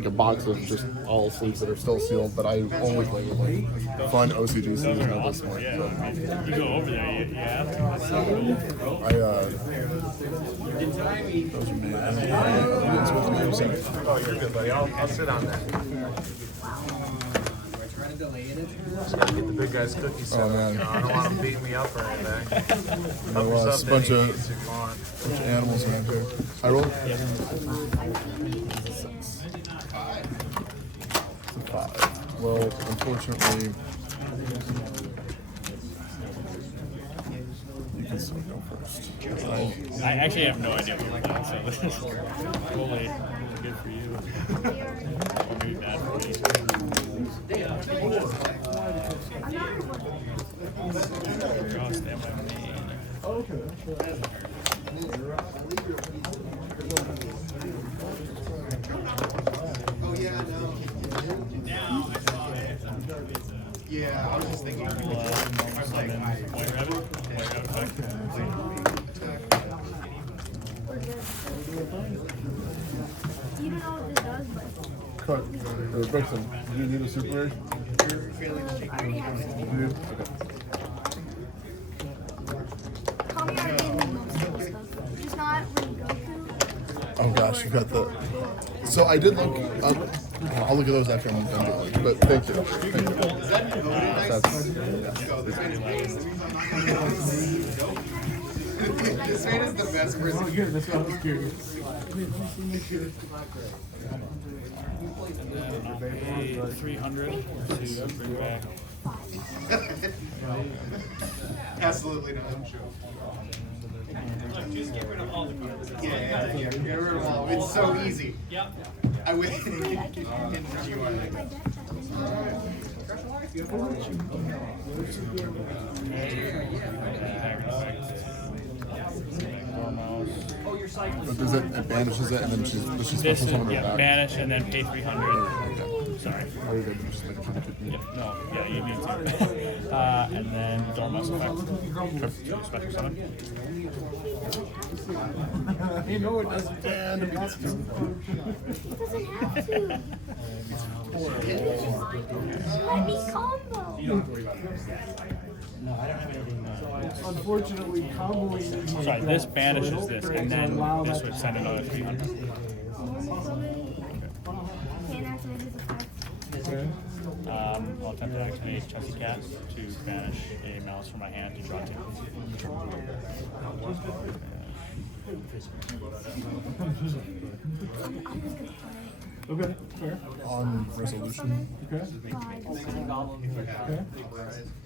like a box of just all sleeves that are still sealed, but I only play with like fun OCG sleeves at this point. Yeah, you go over there, you ask. Those are me. Oh, you're good, buddy. I'll sit on that. Just gotta get the big guy's cookie set. Oh, man. You know, I don't want him beating me up or anything. There was a bunch of animals around here. I rolled 5. Well, unfortunately, you can still go first. I actually have no idea what we're doing, so this is totally good for you. Or maybe bad for me. Stand by me. Yeah, I was just thinking. White rabbit effect. You don't know what this does, but Cut. Brixton, do you need a super egg? I already have it. You do? Okay. Call me already in most of this stuff. Just not really go to. Oh gosh, you got the. So I did look up. I'll look at those after I'm done doing it. But thank you. Thank you. This man is the best person. And then I'll pay 300 to bring back. Absolutely not. Just get rid of all the cards. Yeah, get rid of all. It's so easy. Yep. I win. Oh, your cycle. But does it banishes it and then she's This special is, summon her yeah, back? banish and then pay 300. Sorry. Oh, you're good. Just like trying to keep me. Yep, no, yeah, you need to. And then Dormouse effect. Special summon. You know it doesn't ban. He doesn't have to. Let me combo. Unfortunately, comboing. Sorry, this banishes this, and then this would send another 300. Can't activate his effect. I'll attempt to activate Chunky Cat to banish a Maliss from my hand to draw 2. Okay, fair. On resolution. Okay.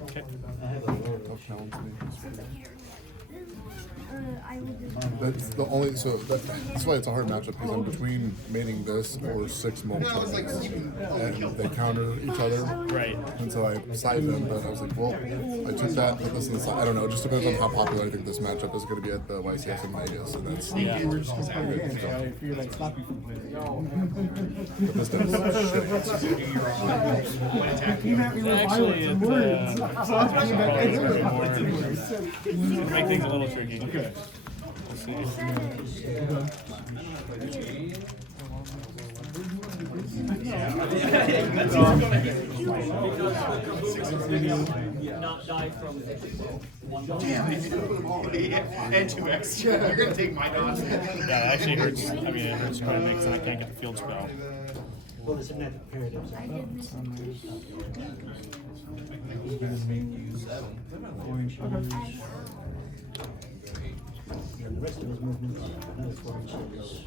Okay. Tough challenge to me. I will do. That's the only. So that's why it's a hard matchup because I'm between mating this or 6 multiple and they counter each other. Right. And so I side them, but I was like, well, I took that, put this in the side. I don't know. It just depends on how popular I think this matchup is going to be at the YCS in Vegas, and that's. Yeah. We're just gonna play again, so I figured I'd stop you from playing. But this does shit. Came at me with Actually, violence and it's, words. So I came back at him with It'll make things a little tricky. Okay. We'll see. Not die from one dollar. And 2 extra. You're gonna take my dodge. Yeah, it actually hurts. I mean, it hurts quite a bit because I can't get the field spell. Well, isn't that imperative? I did miss it. And the rest of his movements, another 4 inches.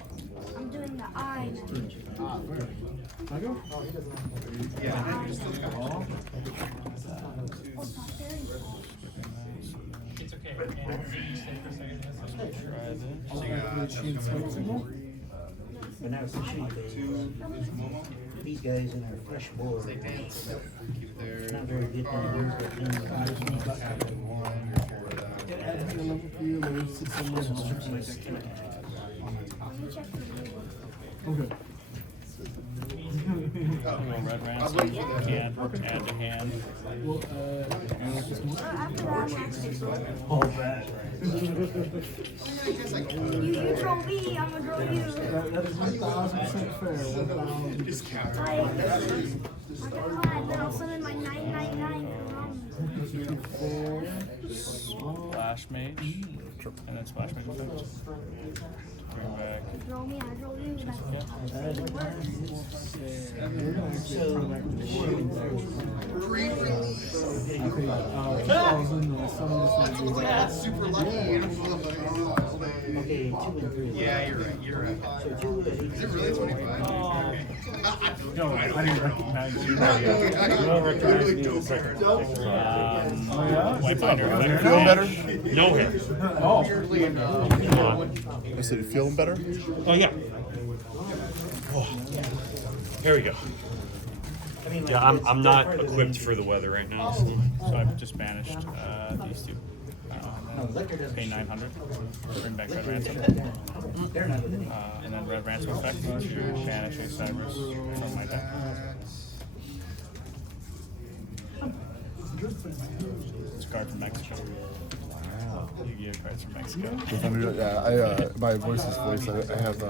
I'm doing the eye now. I go? It's okay. But now essentially these guys in our fresh board, not very good things, but then Let me check the video. Okay. Well, red ransom can't add to hand. Well, After that, next. all that. You draw me, I'm gonna draw you. That is 1,000% fair. 1,000. Discount. Like, then I'll send in my 999 Splash mage. And then splash mage effect. Bring back. Draw me, I draw you. That's Great release. 2,000. That's super lucky. Okay, 2 and 3. Yeah, you're right. You're right. So 2 Is it really 25? No, I didn't recognize you. I really don't care. White binder effect. Feeling better? No hit. Oh, I said, you feeling better? Oh, yeah. Oh. Here we go. Yeah, I'm not equipped for the weather right now. So. So I've just banished these two. Pay 900. Bring back red ransom. And then red ransom effect to banish a Cybers from my deck. It's a card from Mexico. You get cards from Mexico. Yeah, my voice is voice. I have,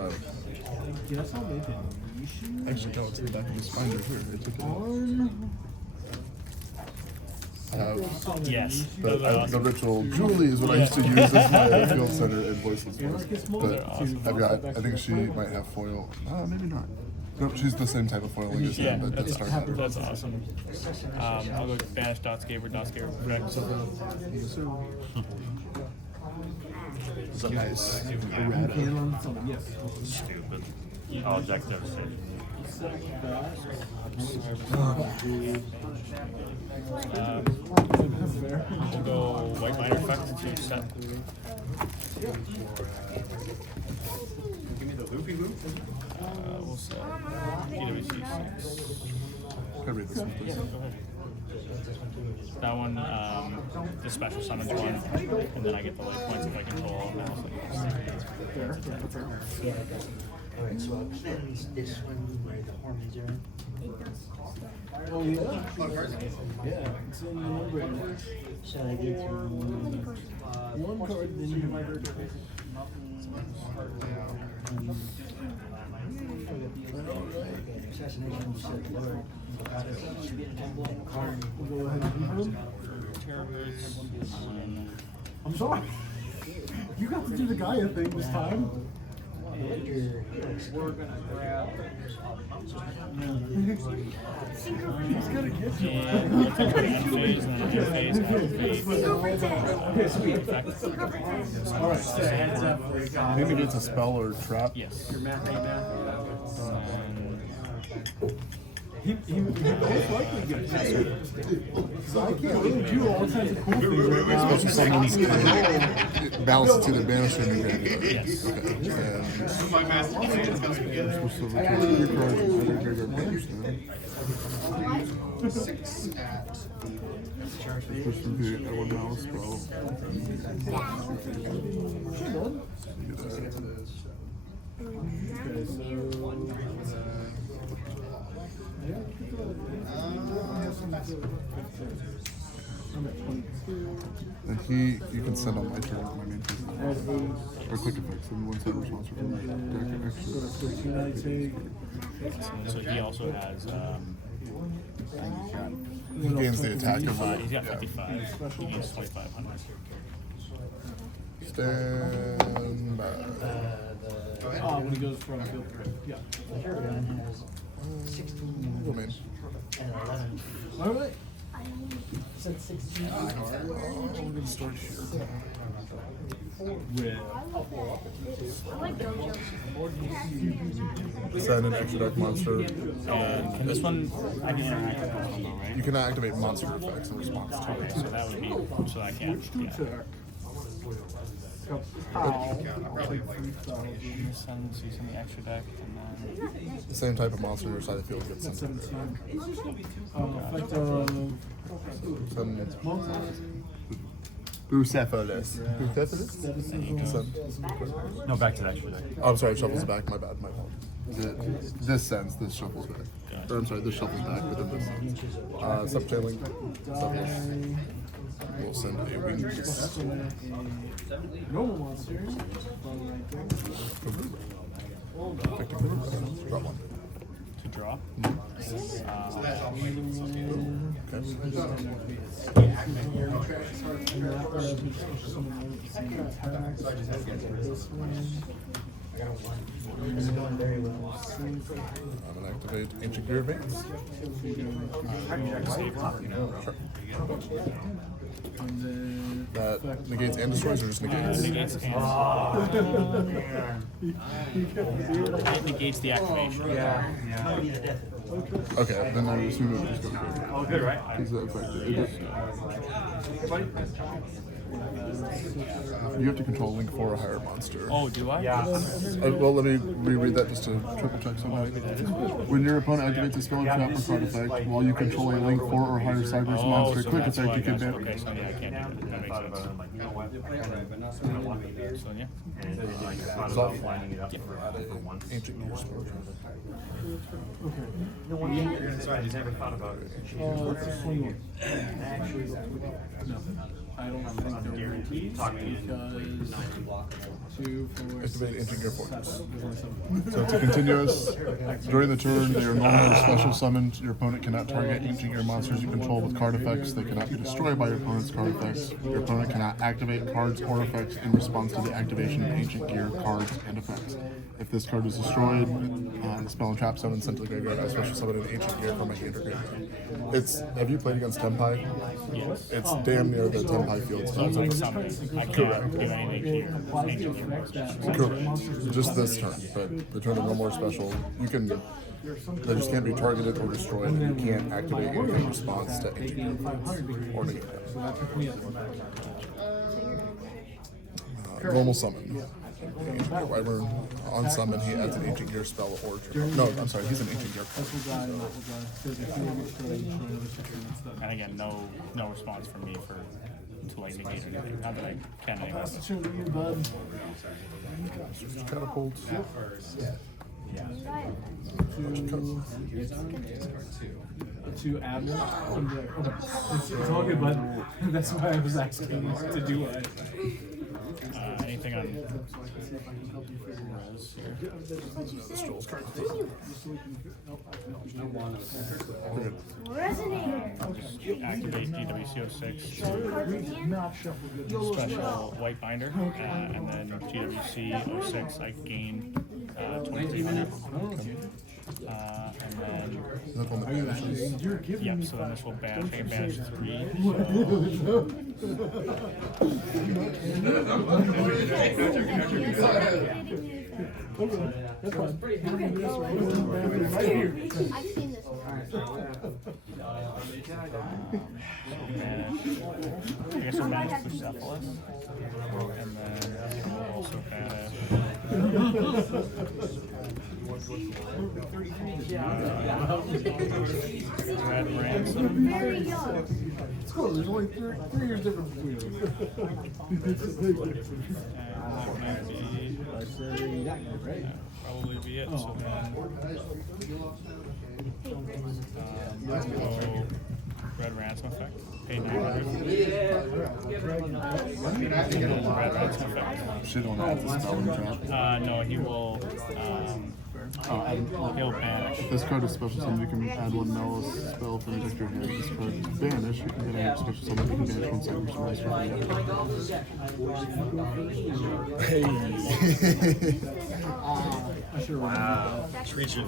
yes, I'll make it. actually, no, it's in the back of this binder here. I took it out. I have Yes. the ritual Julie is what I used to use as my field center and voices voice. But I've got, I think she might have foil. Maybe not. No, she's the same type of foiling as Yeah, him, but that's that's, started. that's awesome. I'll go banish Dotscaper, correct. Nice. Yes. Stupid. I'll eject devastation. We'll go white binder effect to set. Give me the loopy loop. We'll set PWC 6. Can I read this one, please? Go ahead. That one, the special summons one, and then I get the life points if I control all of them. Yeah, I got it. Alright, so I'll cleanse this one where the hormones are in. Oh, yeah. Yeah, it's in the number. So I get to One card, then you have assassination, you said Lord. We'll go ahead and do them. I'm sorry. You got to do the Gaia thing this time. We're gonna grab. He's gonna get you. And we'll take an end phase and then an end phase, out phase. Okay, sweet. Effect. Alright, so heads up. Maybe it's a spell or a trap. Yes. He most likely gets it. So I can't really do all kinds of cool things right now. Special summons can balance it to the banisher and graveyard. Yes. Okay. And My master plan is going to begin. we're still returning your cards and other graveyard banished now. 6 at Push from here at 1 Maliss spell. And you can send on my turn my main piece. Or quick effects and one side response from my deck extra. So he also has, He gains the attack of he's got yeah. 55. He gains 2,500. Stand by. Oh, when he goes from field trip. Yeah. the third one has 16 Go main. and 11. All right. Said 16. I'm gonna start here. I like Dojo. Send an extra deck monster. And can this one, I can interact with this one though, right? You can activate monster effects in response to it. So that would be, so I can't, yeah. You send the extra deck and then, The same type of monster on your side of the field gets sent. Effect Send Bucephalus. Bucephalus? Send. No, back to that extra deck. Oh, I'm sorry, it shuffles it back. My bad. My fault. this sense, this shuffles back. Or I'm sorry, this shuffles back within this sense. Subchailing, we'll send a wing beast. Normal monster. Drop one. To draw. I'm gonna activate Ancient Gear Advance. That negates and destroys, or just negates? Negates and it negates the activation. Okay, then I assume it would just go through. Oh, good, right? Is that effective? It just, you have to control Link 4 or higher monster. Oh, do I? Yeah. Well, let me reread that just to triple check something. When your opponent activates a spell or trap or card effect, while you control a Link 4 or higher Cyberse monster so quick that's effect, why you can I got- ban. Okay, so yeah, I can't do it. That makes sense. So yeah. Ancient Gear spell. Never thought about it. I don't think they're guaranteed because 2, 4, Activate Ancient Gear Fortress. So it's a continuous. During the turn, they are normally special summoned. Your opponent cannot target Ancient Gear monsters you control with card effects. They cannot be destroyed by your opponent's card effects. Your opponent cannot activate cards or effects in response to the activation of Ancient Gear cards and effects. If this card is destroyed, the spell and trap summon sent to the graveyard, I special summon an Ancient Gear from my hand or graveyard. It's. Have you played against Tempai? Yes. It's damn near the Tempai field. So it's like summon. I can't do anything here. Ancient Gear monsters. Correct. Just this turn, but the turn of no more special. You can. They just can't be targeted or destroyed, and you can't activate anything in response to Ancient Gear or negate them. Normal summon. Ancient Gear Wyvern. On summon, he adds an Ancient Gear spell or trigger. No, I'm sorry, he's an Ancient Gear. And again, no response from me for to like negate anything. Not that I can anyway. Catapult. To add one. Okay. It's all good, bud. That's why I was asking to do it. Anything on Resonator. activate DWC06 Cards in hand. special white binder, and then GWC06 I gain 2300. And then Is that one that vanishes? yep, so then this will banish. I can banish 3. I've seen this one. I guess we'll banish Persepolis. And then we'll also banish Red Ransom. Very young. It's cool. There's only 3 years difference between them. Probably be it. So then, let's go Red Ransom effect. Pay 900. Red Ransom effect. She don't add the spell and trap. No, he will. He'll banish. If this card is special summon, you can add one Maliss spell from your hand. If this card is banished, you can get a special summon, you can banish one Cyberse monster from your hand. Creature.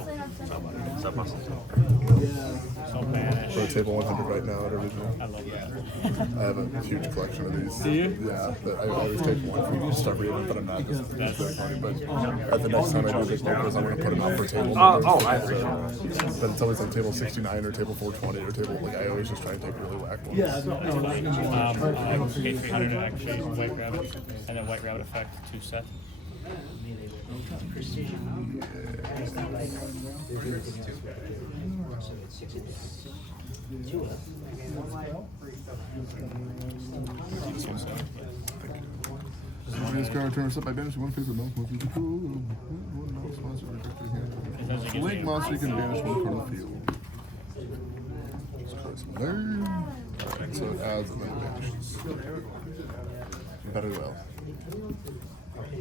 So banish. For table 100 right now at original. I love that. I have a huge collection of these. Do you? Yeah, but I always take one for stuff reading, but I'm not this funny. But at the next time I do big boulders, I'm going to put them out for table numbers. I appreciate that. But it's always like table 69 or table 420 or table, like I always just try and take really whack ones. Pay 300 to activate White Rabbit, and then White Rabbit effect to set. This one's set. This card returns up by banishing one face of milk monster. One Maliss monster rejected your hand. Essentially gives Link me monster, you can banish one card on the field. This card's learn. Alright, so it adds and then it banishes. Better well.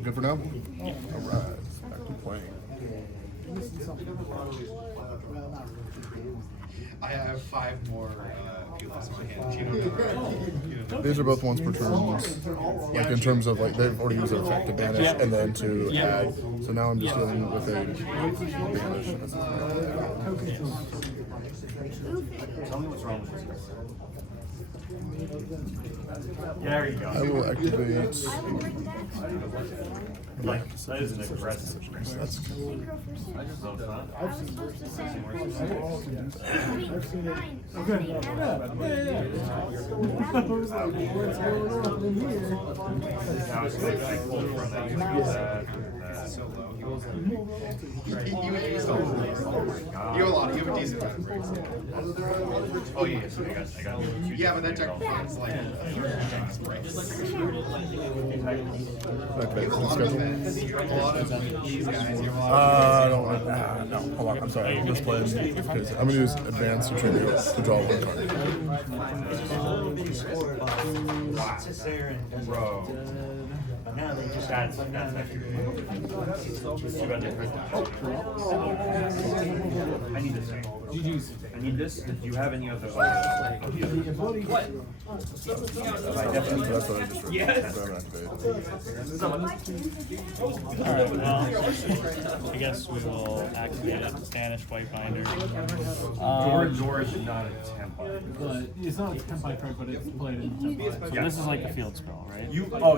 Good for now? Alright, back to playing. I have 5 more people in my hand. These are both once per turn. Like in terms of like they've already used an effect to banish and then to add. So now I'm just dealing with a banish. Tell me what's wrong with this. There you go. I will activate. Like, that is an aggressive. That's Synchro for 6. I was supposed to say first. I mean, 9. Okay. Now it's like I pulled from that. So low. You used all of them. You have a lot. You have a decent amount of breaks. Oh yeah, so I got Yeah, but that deck runs like a third of Jack's breaks. You have a lot of events. You have a lot of these guys. You have a lot I don't want no, hold on, I'm sorry. I'm just playing because I'm gonna use advanced to draw one card. Sits there and does Bro. But now they just That's actually too bad they print that. I need this thing. GG's. I need this. Do you have any of the What? I definitely That's what I just Yes. Alright, well, I guess we will activate it. Banish White Binder. George is not a tempo. But it's not a tempo card, but it's played in tempo. So this is like the field spell, right?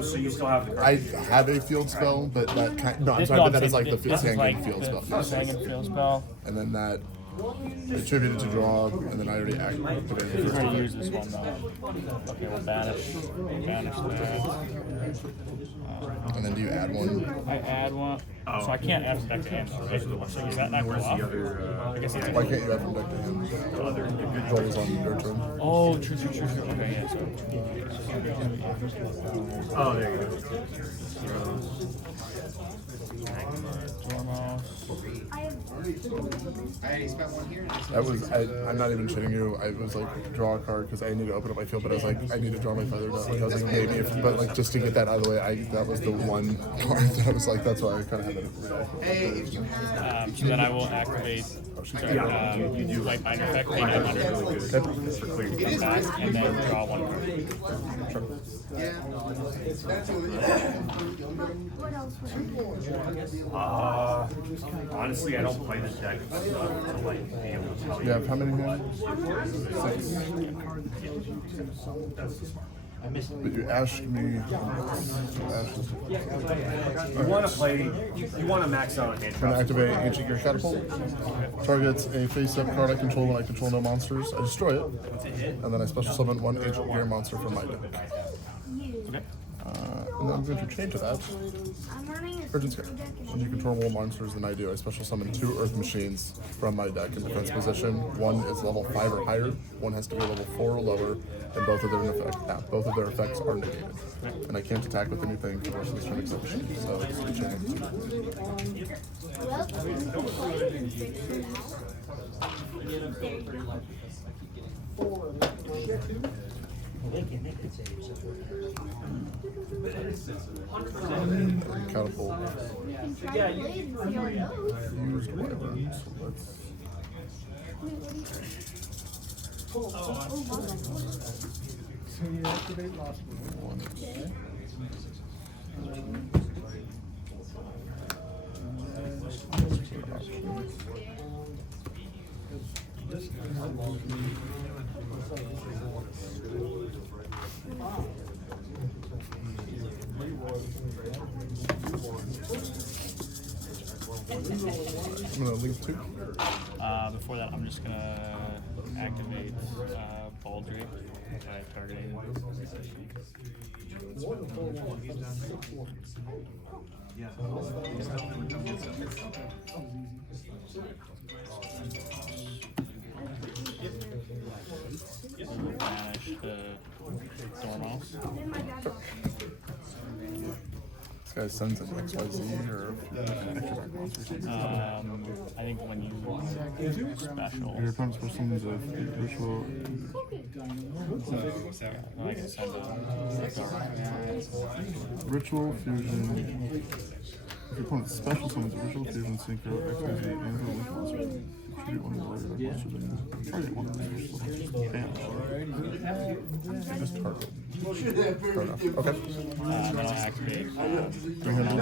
So you still have the card. I have a field spell, but that kind no, I'm sorry, but that is like the this is like field the spell. hanging field spell. And then that attributed to draw, and then I already activated We're the gonna first use this one though. Okay, we'll banish that. and then do you add one? I add one. So I can't add from deck to hand, right? So is that not go off? I guess it's Why can't you add from deck to hand? Draw was on your turn. Oh, true. Okay, yeah, so. Oh, there you go. Dormouse. I have I already spent one here. That was I'm not even shitting you. I was like draw a card because I need to open up my field, but I was like I need to draw my feather deck. Like, I was like maybe if, but like just to get that out of the way, that was the one card that I was like that's why I kind of had it. Hey, if you have. So then I will activate White Binder effect, pay 900. It is Back, nice. and then draw one card. Yeah. That's what what else would I Honestly, I don't play this deck to like be able to tell You have how many hands? I missed But you asked me. You want to play. You want to max out on hand When I traps. activate Ancient Gear Catapult, targets a face-up card I control when I control no monsters. I destroy it, and then I special summon one Ancient Gear monster from my deck. Okay. And then I'm going to change that. I'm running a Urgent Sky. synchro deck and When you control more monsters than I do, I special summon 2 Earth Machines from my deck in defense position. One is level 5 or higher, one has to be level 4 or lower, and both of their effects are negated. And I can't attack with anything for the rest of this turn except machines, so it's a change. well, we can play it in 6 for now. There you go. they can save something. Catapult. You can try to play it and see how it goes. Used whatever. So let's. Wait, what do you think? Oh, wow. So you activate last one. Okay. I'm gonna leave 2. Before that, I'm just gonna activate Baldry by targeting. Banish the Dormouse. In my bag. This guy sends an XYZ or extra monster or something. I think when you special, Your opponent's first summons a ritual. I can send it. Ritual fusion. If your opponent special summons a ritual fusion synchro XYZ and a link monster, contribute one more monster than target one of these. Banish. Just target. Fair enough. Okay. Then I'll activate. Bring him on.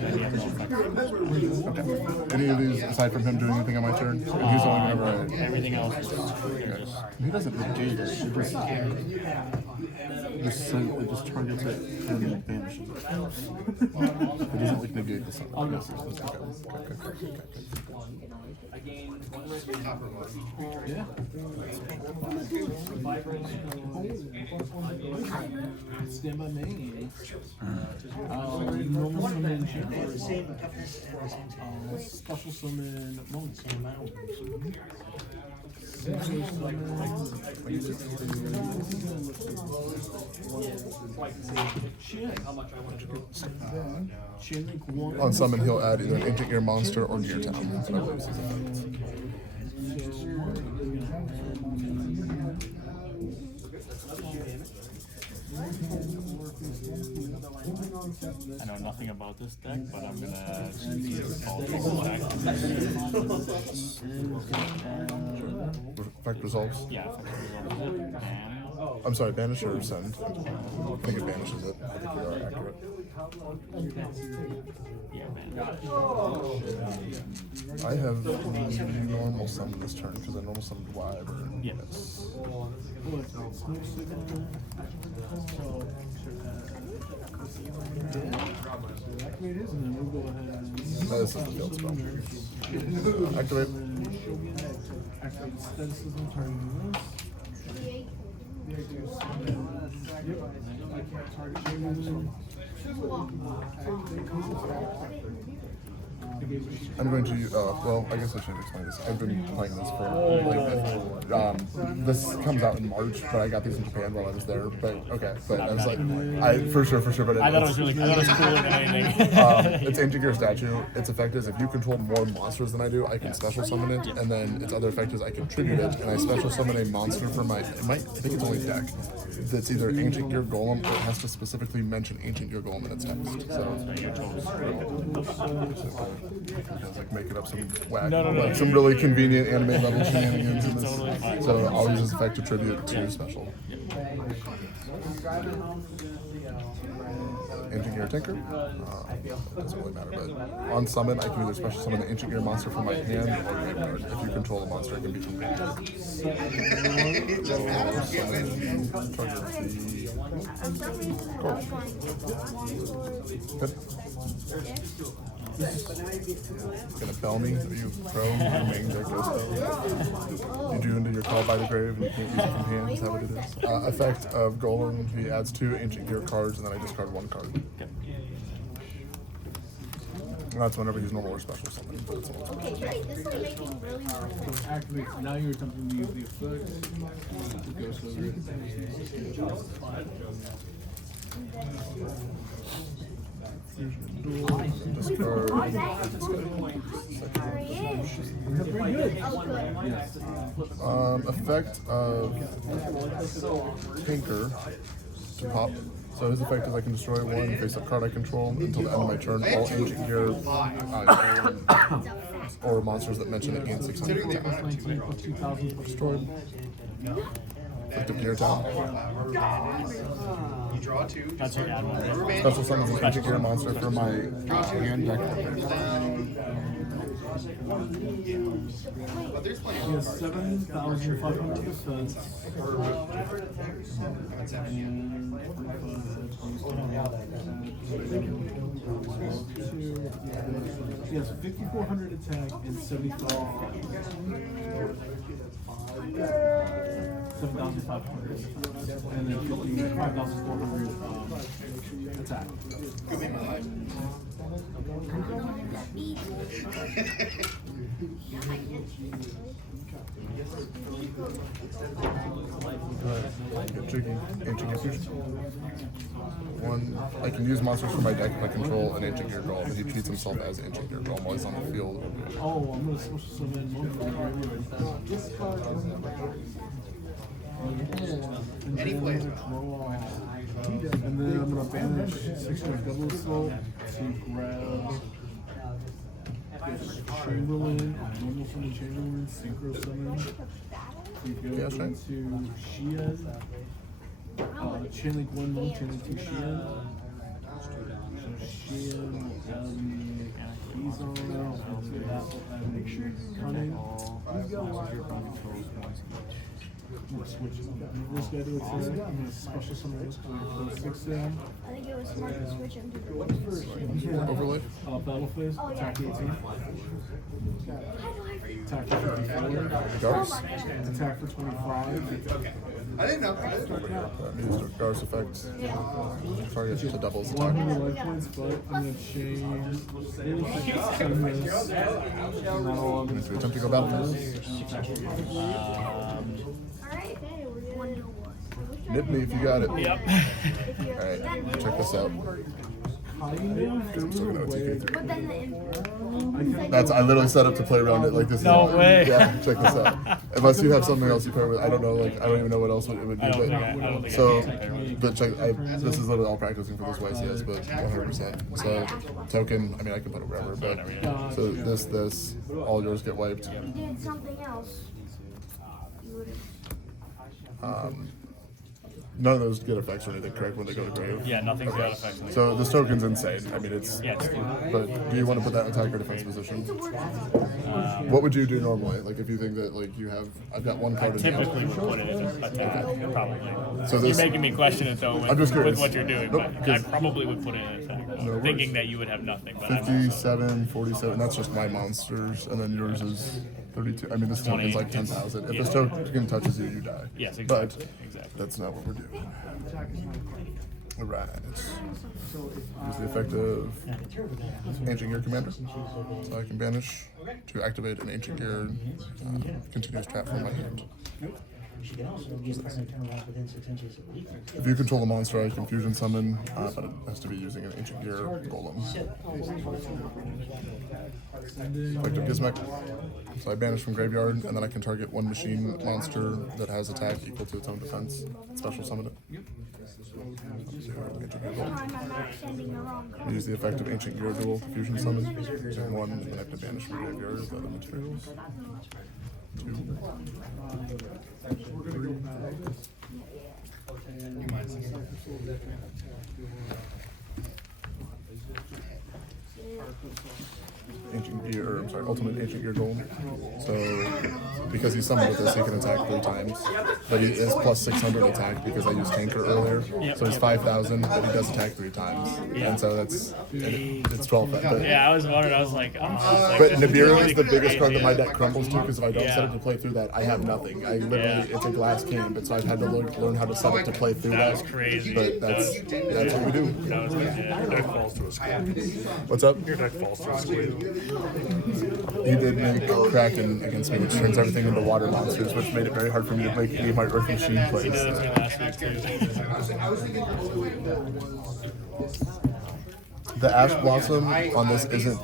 Then you have no effect. Okay. Any of these, aside from him doing anything on my turn? And he's the only whenever I. Everything else is just He doesn't negate it. He it just targets it and banishes it. It doesn't like negate the sun. Okay. Yeah. Stand by me. Normal summon Chandler. Same toughness and the same Special summon Maliss. same amount. On summon, he'll add either an ancient gear monster or gear town. That's what I believe is his effect. I know nothing about this deck, but I'm gonna call it Effect resolves. Yeah, effectively resolves it. And I'm sorry, banish or send? I think it banishes it. I think you are accurate. yeah, man. I have normal summon this turn because I normal summoned Wyvern. Yes. This is the field spell. Activate. Activate staticism, turn this. I'm going to, well, I guess I should explain this. I've been playing this for, like, this comes out in March, but I got these in Japan while I was there. But, okay, but I was like, for sure, but I thought it was really, I thought it was cooler than anything. it's Ancient Gear Statue. Its effect is if you control more monsters than I do, I can special summon it, and then its other effect is I contribute it, and I special summon a monster for my, I think it's only deck, that's either Ancient Gear Golem or it has to specifically mention Ancient Gear Golem in its text. So, like making up some whack, like some really convenient anime level shenanigans in this. So I'll use this effect to tribute to special. Ancient Gear Tinker. It doesn't really matter, but on summon, I can either special summon the Ancient Gear monster from my hand or graveyard. If you control the monster, it can be from graveyard. Good. Gonna bell me? Are you pro? Your main deck goes spell. You do into your call by the grave and you can't use it from hand. Is that what it is? Effect of Golem. He adds 2 Ancient Gear cards and then I discard 1 card. And that's whenever he's normal or special summon. But it's all Okay, great. This is making really more sense. Activate. Now you're attempting to use the effect. It goes over it. discard. Pretty good. Effect of Tinker to pop. So his effect is I can destroy 1 face-up card I control until the end of my turn. All Ancient Gear or monsters that mention it gain 600 attack. Destroyed. Effect of Gear Town. You draw 2. That's your add one. Special summons an Ancient Gear monster for my hand deck. But there's plenty He has 7,500 defense. He has 5,400 attack and 75 7,500 and then 5,400 attack. Could be my life. Ancient Gear. One, I can use monsters from my deck if I control an Ancient Gear Golem, and he treats himself as Ancient Gear Golem while he's on the field. Oh, I'm gonna switch summon Anyways. And then I'm gonna banish 6 double slope to grab Chamberlain, normal summon Chamberlain, synchro summon. We go Yes, right. into Sheehan. Chain link 1 monk, chain link 2 Sheehan. Sheehan, he's on. Make sure cunning. I'm gonna switch this guy to attack. I'm gonna special summon this guy to 6 down. I think it was smart to switch him to the Overlay? Battle phase, Oh, yeah. attack 18. Attack for 54. Gar's. Attack for 25. I didn't know. Use Gar's effect. Target to doubles attack. 100 life points, but I'm gonna change this. And that'll allow me To attempt to go battle phase. Alright. 1-1. Nip me if you got it. Yep. Alright, check this out. there was a way. But then the Emperor. That's I literally set up to play around it like this. No way. Yeah, check this out. Unless you have something else you pair with, I don't know. Like I don't even know what else it would be. I don't But think so, I can compare with it. but check. This is literally all practicing for this YCS, but 100%. So token. I mean, I can put it wherever, but so this, all yours get wiped. If you did something else, you would have. None of those get effects or anything, correct? When they go to grave. Yeah, nothing's got effect. So this token's insane. I mean, it's. Yeah, it's But do you want to put that in attack or defense position? What would you do normally? Like if you think that like you have, I've got one card in hand. typically would put it in attack, probably. So You're this, making me question it though I'm just with curious. what you're doing, Nope, but I 'cause- probably would put it in attack. worries. Thinking that you would have nothing, but I'm also, 57, 47, that's just my monsters, and then yours is 32. I mean, this token's like 10,000. If this token touches you, you die. Yes, exactly. But Exactly. that's not what we're doing. Alright. Use the effect of Ancient Gear Commander. So I can banish to activate an Ancient Gear continuous trap from my hand. She can also give her and turn around within 6 inches of leaf. If you control the monster, I can fusion summon, but it has to be using an Ancient Gear Golem. Effective Gizmek. So I banish from graveyard, and then I can target one machine monster that has attack equal to its own defense. Special summon it. I'm not sending the wrong card. Use the effect of Ancient Gear Duel Fusion Summon. And one, and then I have to banish from graveyard the other materials. 2. Ancient Gear, or I'm sorry, Ultimate Ancient Gear Golem. So, because he's summoned with this, he can attack 3 times. But he is plus 600 attack because I used Tanker earlier. So he's 5,000, but he does attack 3 times. And so it's 12. But, Yeah, I was wondering. I was like, but Nibiru is the biggest card that my deck crumbles to because if I don't set it to play through that, I have nothing. I literally, it's a glass can, but so I've had to learn how to set it to play through that. That was crazy. But that's what we do. That was Your deck falls to a squid. What's up? Your deck falls to a squid. He did make Kraken against me, which turns everything into water monsters, which made it very hard for me to make any of my Earth Machine plays. last week too. The Ash Blossom on this isn't,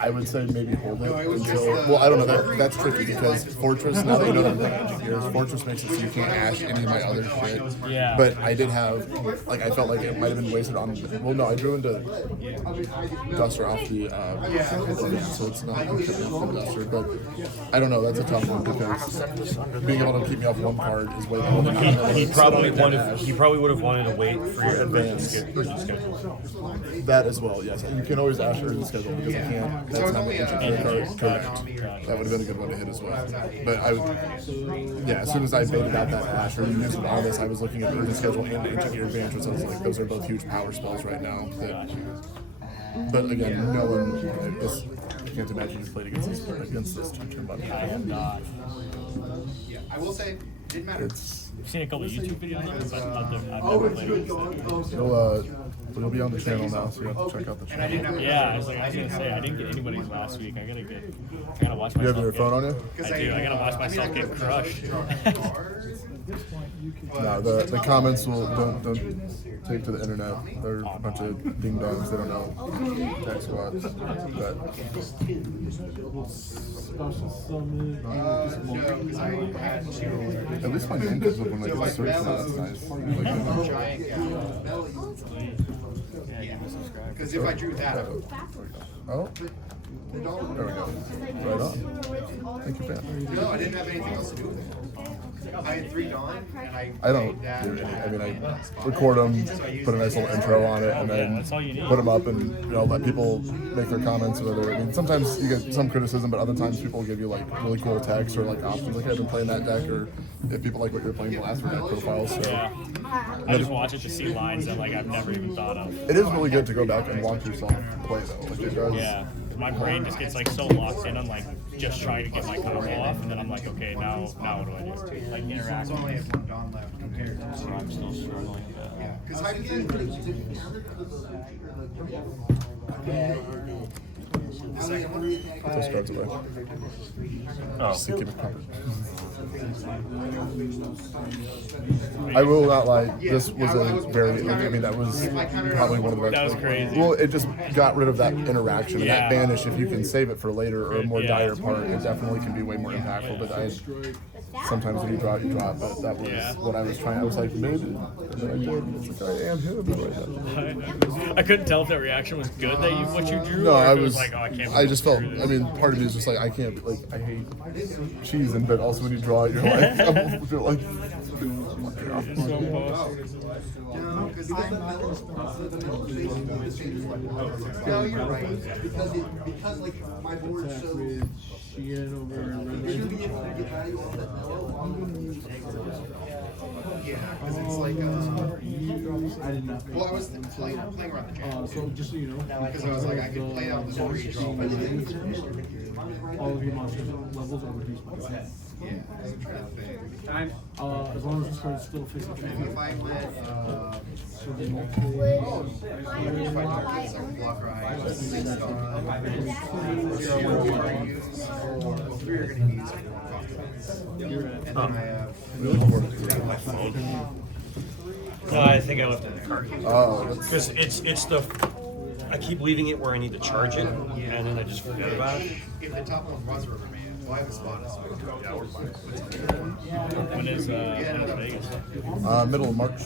I would say maybe hold it until, well, I don't know, that's tricky because Fortress, now that you know that I'm playing Ancient Gears, Fortress makes it so you can't Ash any of my other shit. Yeah. But I did have, like, I felt like it might have been wasted on, well, no, I drew into Duster off the, so it's not from Duster, but I don't know, that's a tough one because being able to keep me off one card is way more than He probably would have wanted to wait for your advanced schedule. that as well, yes. You can always Ash early schedule because I can't. That's not my Ancient Gear card. Correct. That would have been a good one to hit as well. But as soon as I baited out that Ash or used it on this, I was looking at early schedule and Ancient Gear Advance, which I was like, those are both huge power spells right now. But again, no one. I can't imagine you played against this turn button. I am not. I will say, didn't matter. It's I've seen a couple of YouTube videos of it, but I've never played it. you'll But it'll be on the channel now, so you have to check out the channel. Yeah, I was gonna say I didn't get anybody's last week. I gotta watch myself. You have your get- phone on you? I do. I gotta watch myself get crushed. No, the comments don't take to the internet. They're a bunch of ding dongs. They don't know deck squats. But Special summon. at least my name comes up when I get search. That's nice. Because if I drew that, Oh, there we go. Right on. Thank you, fam. no, I didn't have anything else to do with it. I had 3 Dawn, and I don't do any. I mean, I record them, put a nice little intro on it, and then that's all you need. put them up, and let people make their comments. Whether I mean, sometimes you get some criticism, but other times people give you like really cool text or like options, like I've been playing that deck, or if people like what you're playing, they'll ask for deck profiles. So Yeah. I just watch it to see lines that like I've never even thought of. it is really good to go back and watch yourself play though. Like it does. Yeah. My brain just gets like so locked in on like just trying to get my combo off, and then I'm like, okay, now what do I do? Like interact. I only had 1 Dawn left compared to. I'm still struggling with that. Yeah, because I Put those cards away. Just to keep it covered. I will not lie. This was a very. I mean, that was probably one of the best. That was crazy. Well, it just got rid of that interaction and that Yeah. banish. If you can save it for later or a more Yeah. dire part, it definitely can be way more impactful. But sometimes when you draw, you drop. But that was Yeah. what I was trying. I was like, mid, and then I did. It's like, I am him right now. I couldn't tell if that reaction was good that what you drew. No, or if I it was. like, oh, I can't. I just felt. believe I mean, part of me is just like I can't. Like I hate cheesing, but also when you draw it, you're like, you're like. No, you're right. Because like my board Attack shows. with Sheehan over Yeah, because it's like, I did not pay well, I was playing around the jam. so just so you know, Because I was like, I could play out this free draw. all of your monsters levels are reduced by 10. Yeah, I'm trying to think. As long as the card's still facing If training. I went, So the multiple. if I target second blocker, I have 6 Dawn. 0 are used. Well, 3 are going to use 4 confidence. And then I have. No, I think I left it in the cart. Oh, that's, Because it's the. I keep leaving it where I need to charge it, and then I just forget about it. If the top one was River Man, well, I have a spot as well. When is Vegas? middle of March.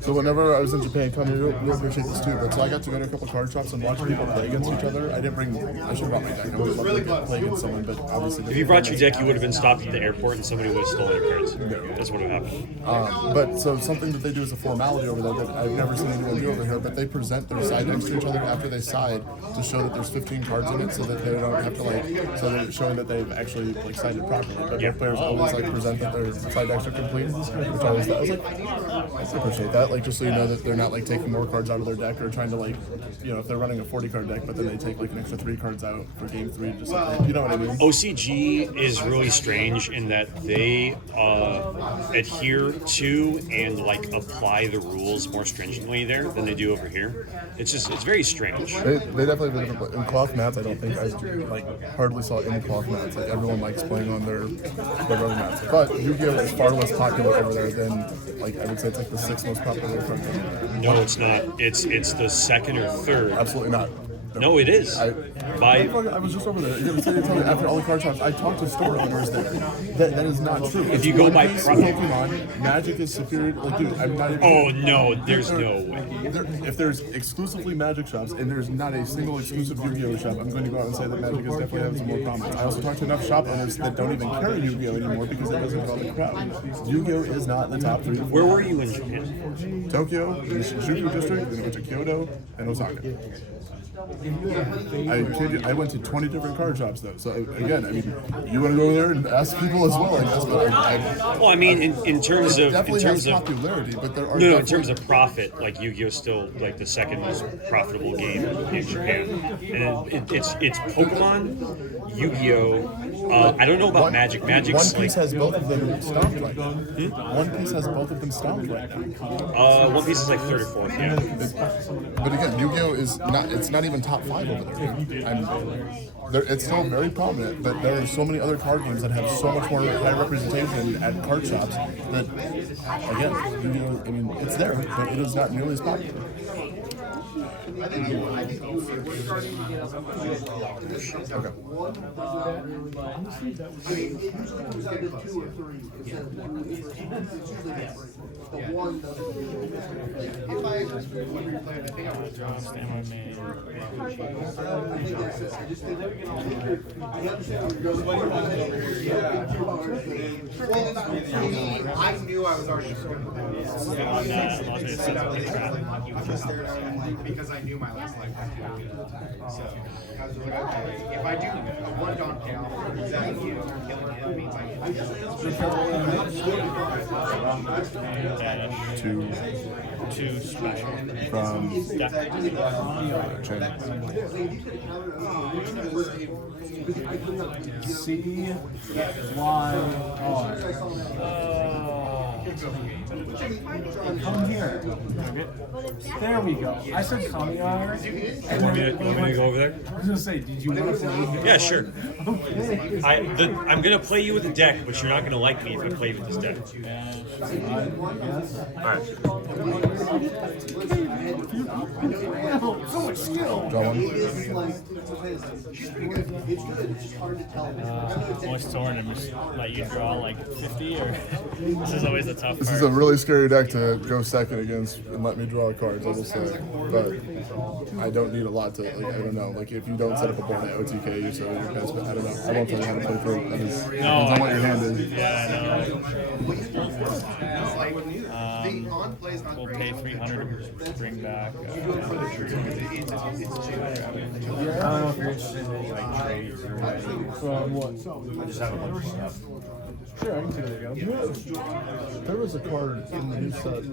So whenever I was in Japan, Connie, you'll appreciate this too. But so I got to go to a couple card shops and watch people play against each other. I didn't bring. I should have brought my deck. I would love to play against someone, but obviously. If you brought your deck, you would have been stopped at the airport, and somebody would have stolen your cards. That's what would have happened. But so something that they do as a formality over there that I've never seen anyone do over here, but they present their side decks to each other after they side to show that there's 15 cards in it, so that they don't have to so they're showing that they've actually sided properly. But both players always present that their side decks are complete, which I was like, I appreciate that. Like just so you know that they're not taking more cards out of their deck or trying to if they're running a 40 card deck, but then they take an extra 3 cards out for game 3, just you know what I mean? OCG is really strange in that they adhere to and apply the rules more stringently there than they do over here. It's very strange. They definitely have a different in cloth mats. I don't think I hardly saw any cloth mats. Everyone likes playing on their rubber mats. But Yu-Gi-Oh is far less popular over there than I would say it's the 6th most popular card game. No, it's not. It's the second or third. Absolutely not. No, it is. I was just over there. You tell me after all the card shops, I talked to store owners there. That is not true. If you go by Pokemon, Magic is superior. Dude, I'm not even. Oh no, there's no way. If there's exclusively Magic shops and there's not a single exclusive Yu-Gi-Oh shop, I'm going to go out and say that Magic is definitely having some more prominence. I also talked to enough shop owners that don't even carry Yu-Gi-Oh anymore because it doesn't draw the crowd. Yu-Gi-Oh is not in the top 3 to 4. Where were you in Japan? Tokyo, the Shinjuku district, then I went to Kyoto and Osaka. I went to 20 different card shops though. So again, you want to go there and ask people as well. Well, in terms of popularity, but there are in terms of profit, Yu-Gi-Oh is still the second most profitable game in Japan, and it's Pokemon. Yu-Gi-Oh. I don't know about Magic. Magic's One Piece like has both of them stopped right now. One Piece has both of them stopped right now. One Piece is like third or fourth. Yeah. But again, Yu-Gi-Oh is not. It's not even top 5 over there. And it's still very prominent. But there are so many other card games that have so much more high representation at card shops that, again, Yu-Gi-Oh. I mean, it's there, but it is not nearly as popular. Okay. Stamina main. I knew I was already because I knew my last life was so I was just like, okay, if I do one Don Cal, exactly killing him means I Two special. From C Y R. Come here. There we go. I said Kamiar. You want me to go over there? I was gonna say, did you want to play? Yeah, sure. Okay. I'm gonna play you with a deck, but you're not gonna like me if I play you with this deck. Alright. So much skill. Draw one. Once torn and just let you draw like 50 or this is always the tough This part. is a really scary deck to go second against and let me draw cards, I will say. But I don't need a lot to, like, I don't know. Like, if you don't set up a board at OTK, you set your best, but I don't know. I won't tell you how to play through it. That is, depends on what your hand is. Yeah, I know. We'll pay 300 to bring back. I don't know if you're interested in any like trades or anything. From what? I just have a bunch of stuff. Sure, I can take it again. There was a card in the new set.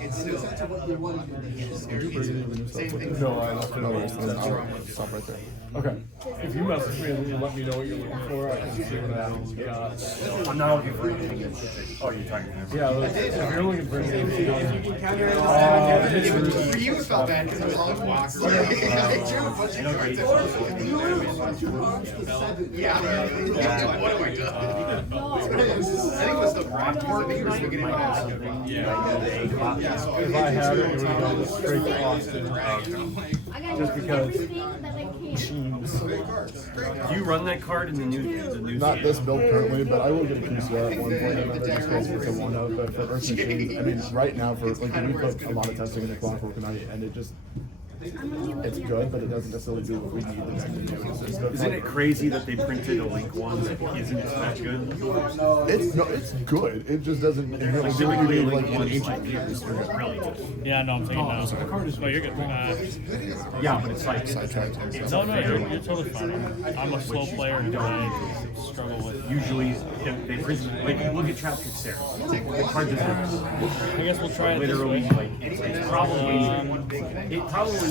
it's still same thing. No, I left it No over. worries, then I'll stop right there. Okay. If you message me and let me know what you're looking for, I can see what else you got. I'm not looking for anything. Oh, you're talking to me. Yeah, if you're looking for anything, For you, it felt bad because it was all blocks. Yeah. What am I doing? I think it was the craft part. I think you were still getting my ass. if I had it, it would go straight to Austin. Just because machines. Do you run that card in the new Not this build currently, but I will get a PCR at one point. I remember just because it's a one-up. But for Earth Machines, I mean, right now, for like, we put a lot of testing into Clockwork and it just, it's good, but it doesn't necessarily do what we need the deck to do. Isn't it crazy that they printed a Link one that isn't that good? It's good. It just doesn't really do what you need, like, in ancient years. Really good. Yeah, no, I'm taking Oh, so the card is no, you're good. Yeah, but it's like Sidetracked. No, you're totally fine. I'm a slow player and I struggle with. usually they print like look at Trap Trick Sarah. The card doesn't I guess we'll try it this literally way. like it's probably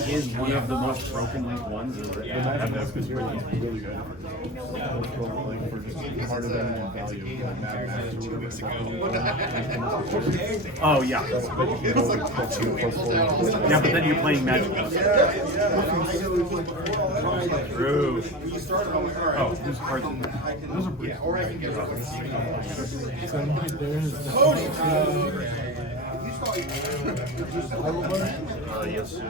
is one of the most broken Link ones. The Magic Desk is really good. For just harder than value. Oh yeah. Yeah, Yeah, but then you're playing Magic. True. Oh, whose card? Those are pretty. So right there is Yes, sir.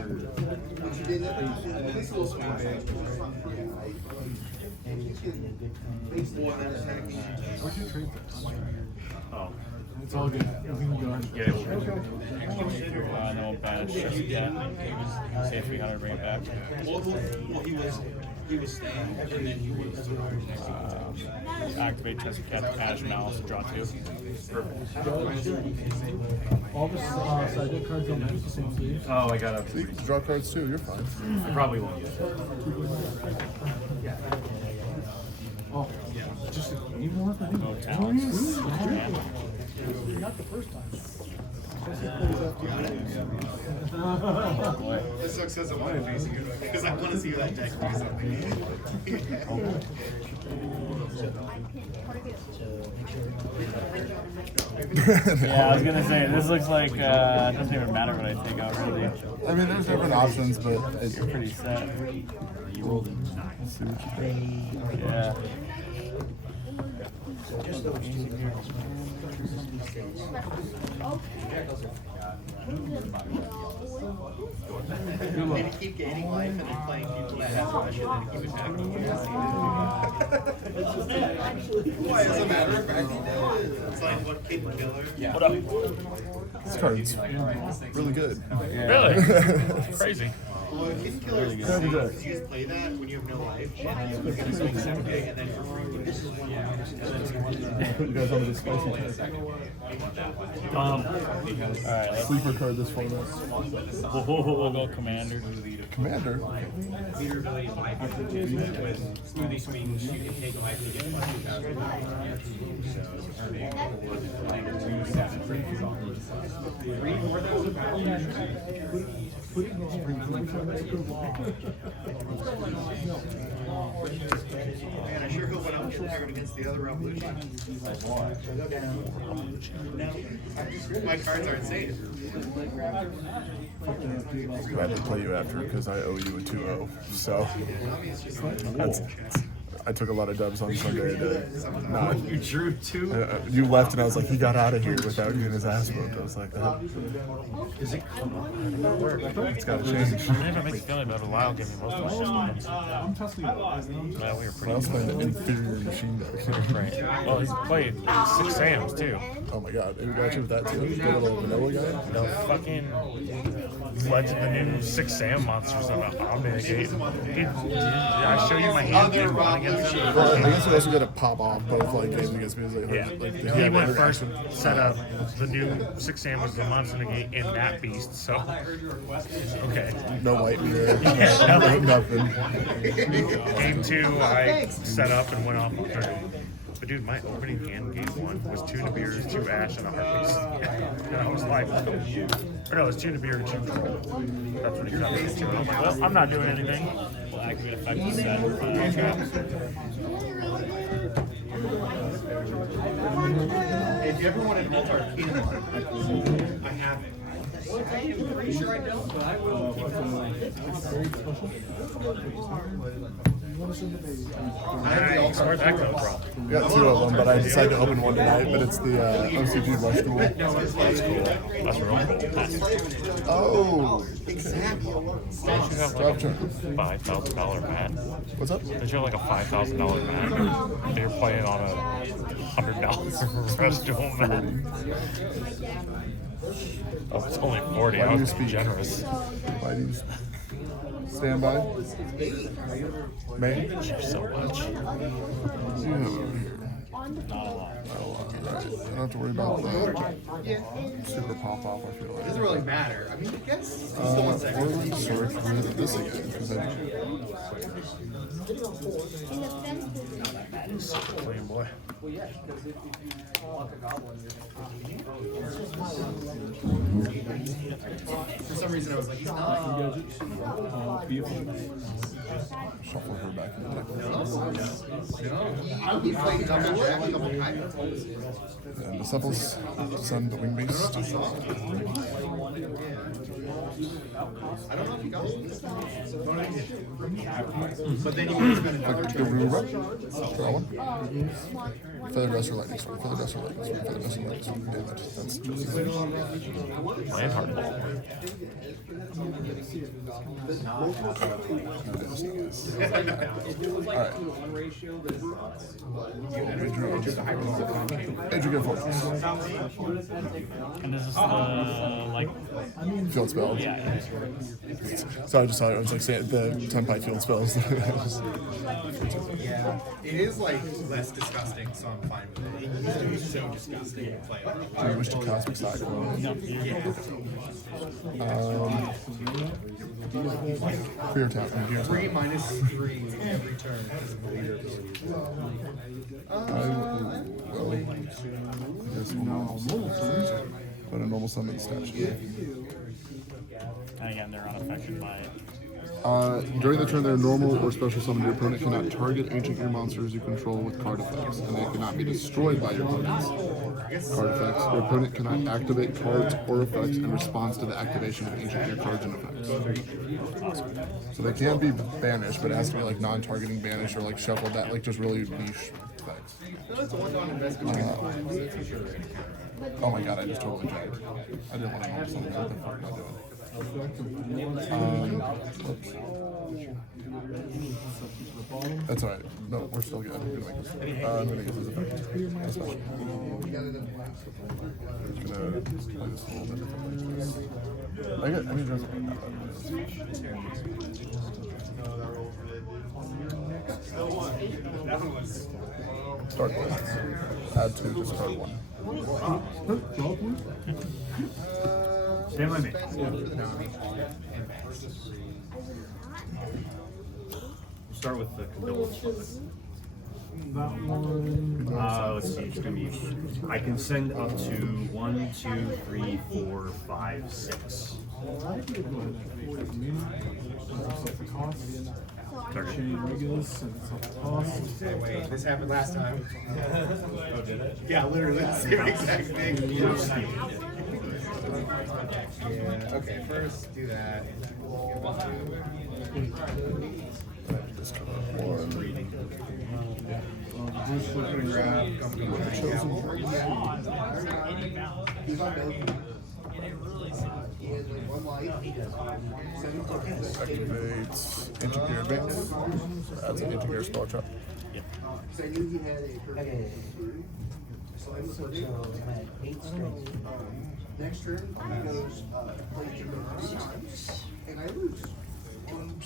What'd you trade this? Oh. It's all good. We can go ahead. Yeah. No banish just yet. Say 300, bring it back. He was staying, and then he was. Activate Chester Cat, banish Malice, draw 2. All the side deck cards don't match the same sleeve. Oh, I got you can draw cards too. You're fine. I probably won't use it. Oh, just a game worth, I think. No talents. Not the first time. This sucks says I want to face you because I want to see that deck do something. Yeah, I was gonna say this looks like it doesn't even matter what I take out really. I mean, there's different options, but it's You're pretty set. You rolled it. Yeah. So just those two cards. And to keep gaining life and then playing people that have special and keep attacking you. Why, as a matter of fact, he did. It's like what Kid Killer. Yeah. What up? this card's really good. Really? Crazy. Well, Kid Killer is the same. You just play that when you have no life, and you get a swing second day, and then for free. This is one You guys want to spicy Alright, let's sleeper card this format? we'll go Commander. Commander. Smoothie swings, you can take life to get Man, I sure hope I don't get paired against the other Revolution. My cards aren't safe. I have to play you after because I owe you a 2-0. So that's, I took a lot of dubs on Sunday to not. You drew two? You left and I was like, he got out of here without getting his ass whooped. I was like, Is it? it's got to change. I never make a feeling about a while giving most of my shit. I'm testing it. Well, we were I pretty was playing the inferior machine deck. right. Well, he's played 6 Sams too. Oh my god, who got you with that too? The little vanilla guy? The fucking Legend of the New 6 Sam monsters on the Omni-Negate. I show you my hand game one against him. Well, I guess we also got to pop off both like games against me. He went first, set up the new 6 Sam was the Monster Negate in that beast, so okay. No white mirror. Yeah, Nothing. Game 2, I set up and went off on turn. But dude, my opening hand game 1 was 2 Nibirs, 2 Ash, and a Harpies. And I was like, or no, it was 2 Nibir, 2 Troll. That's what he cut me to. And I'm like, well, I'm not doing anything. We'll activate effect to set. If you ever wanted to alter a Arcana, I have it. I'm pretty sure I don't, but I will. Nice. Where'd that go from? We got 2 of them, but I decided to open one tonight. But it's the OCG Rush Duel. That's real cool. Oh, Exactly. Don't you have like a $5,000 mat? what's up? Don't you have like a $5,000 mat? And you're playing on a $100 restaurant mat. Oh, it's only 40. Why I do you was speak? generous. Why do you stand by? May? So much. Not a lot. I don't have to worry about the super pop off. I feel It like. doesn't really matter. I mean, I guess he's still on Or second. we can sort through this again because I. Clean boy. For some reason, I was like, he's not. Shuffle her back in the deck. No. He played double jack a couple times. And the Supples, send the Wing Beast. I don't know if he got this. But then he would spend another The turn. Rura. Draw one. Feather Duster Lightning Storm. Feather Duster Lightning Storm. Feather Duster Lightning Storm. Damn it. That's Land hard ball. Alright. Andrew, get forward. And this is the, like, Field spell. yeah. So I just thought it was like saying the Tenpai field spells. Yeah. It is like less disgusting, so I'm fine with it. It's so disgusting to play. Do you wish to Cosmic Cyclone? Fear tap. Fear 3 tap. minus 3 every turn because of the leader ability. I guess we'll Put a normal summon statue. And again, they're unaffected by it. During the turn, they're normal or special summon. Your opponent cannot target ancient gear monsters you control with card effects, and they cannot be destroyed by your opponent's card effects. Your opponent cannot activate cards or effects in response to the activation of ancient gear cards and effects. So they can be banished, but it has to be like non-targeting banished or like shuffled, that like just really niche effects. Oh my god, I just totally jagged. I didn't want to know something. What the fuck am I doing? That's alright. No, we're still good. I'm gonna make this. I'm gonna get this effect. That's fine. I'm gonna play this a little bit differently. I mean, there's start one. Add 2, discard 1. Stand by me. Start with the condolence. That one. Let's see. It's gonna be. I can send up to 1, 2, 3, 4, 5, 6. Chain Regulus and it's off the cost. Hey, wait, this happened last time. Oh, did it? Yeah, literally the same exact thing. Yeah, okay, first do that. Discard 1. Grab, come to Activates ancient gear advance. Adds an ancient gear spell trap. Yep. Okay. So I'm at 8 strength. Next turn, he goes, play Jimmy 6 times, and I lose. And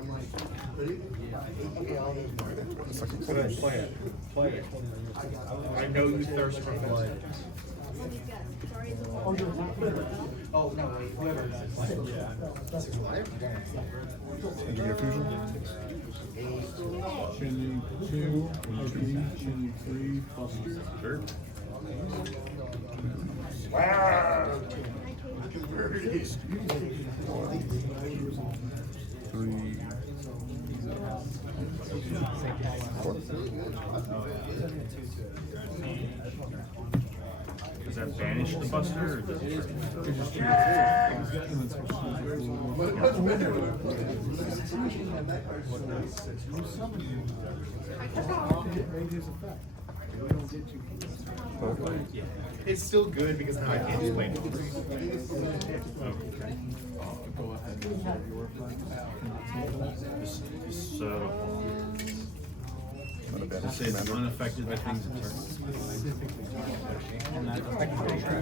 I'm like, really? Okay, I'll lose more. Play it. Play it. I know you thirst for blood. Oh, no, wait, whoever. Ancient gear fusion. Chain 2, chain 3, plus. Sure. Wow. 3, 4. Does that banish the buster? Or does it It's still good because now I can't just wait. Go ahead and start your So, it says unaffected by things in turn.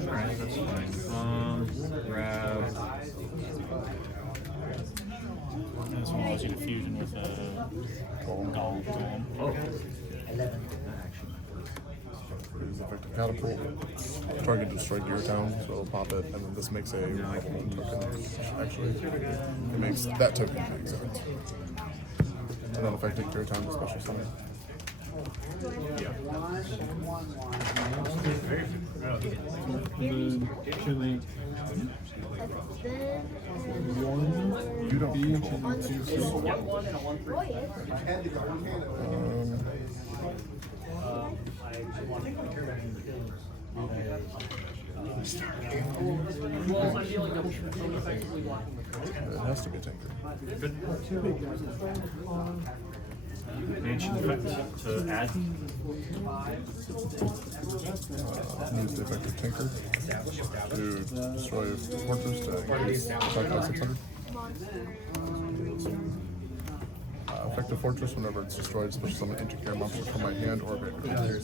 Alright, that's fine. Grab. This one allows you to fusion with a golem. Oh. 11. Use effective catapult. Target destroy gear town, so it'll pop it, and then this makes a token. Actually, it makes that token make sense. And then effective gear town special summon. Yeah. Chili. You don't. It has to be tinker. Ancient effect to add. Use the effective tinker to destroy a fortress to increase attack by 600. Effective fortress, whenever it's destroyed, special summon ancient gear monster from my hand or graveyard.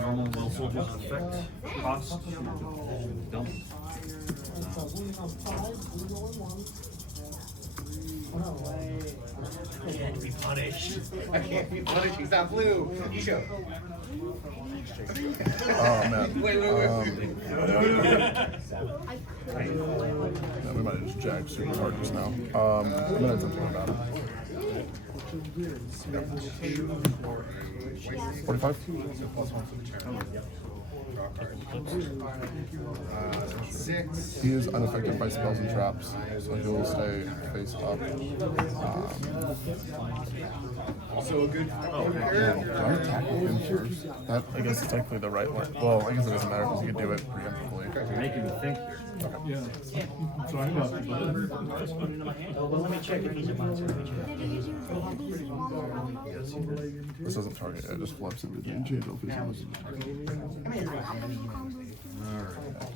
Normal will soldiers effect. Cost. Don't. I can't be punished. I can't be punished. He's not blue. You show. Oh man. Wait. Yeah, we might have just jagged super hard just now. I'm gonna have to think about it. 45? Six. He is unaffected by spells and traps, so he'll stay face up. Also a good. Oh, Do I attack with him first? That, I guess, is technically the right way. Well, I guess it doesn't matter because you can do it preemptively. you're making me think here. Yeah. Sorry about that. Well, let me check if he's a monster. Let me check. This doesn't target it, just flips everything. Change all physics.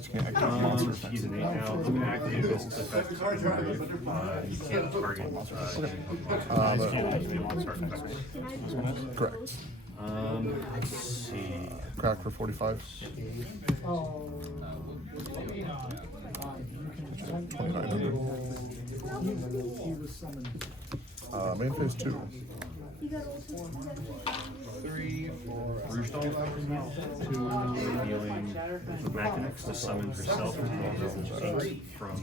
You can't activate monster effects. He's an 8 now. It's going to activate this effect. You can't target monster effects. Correct. Let's see. Crack for 45. 2900. Main phase 2. Rouge Doll. Dealing Machinax to summon herself to level 8 from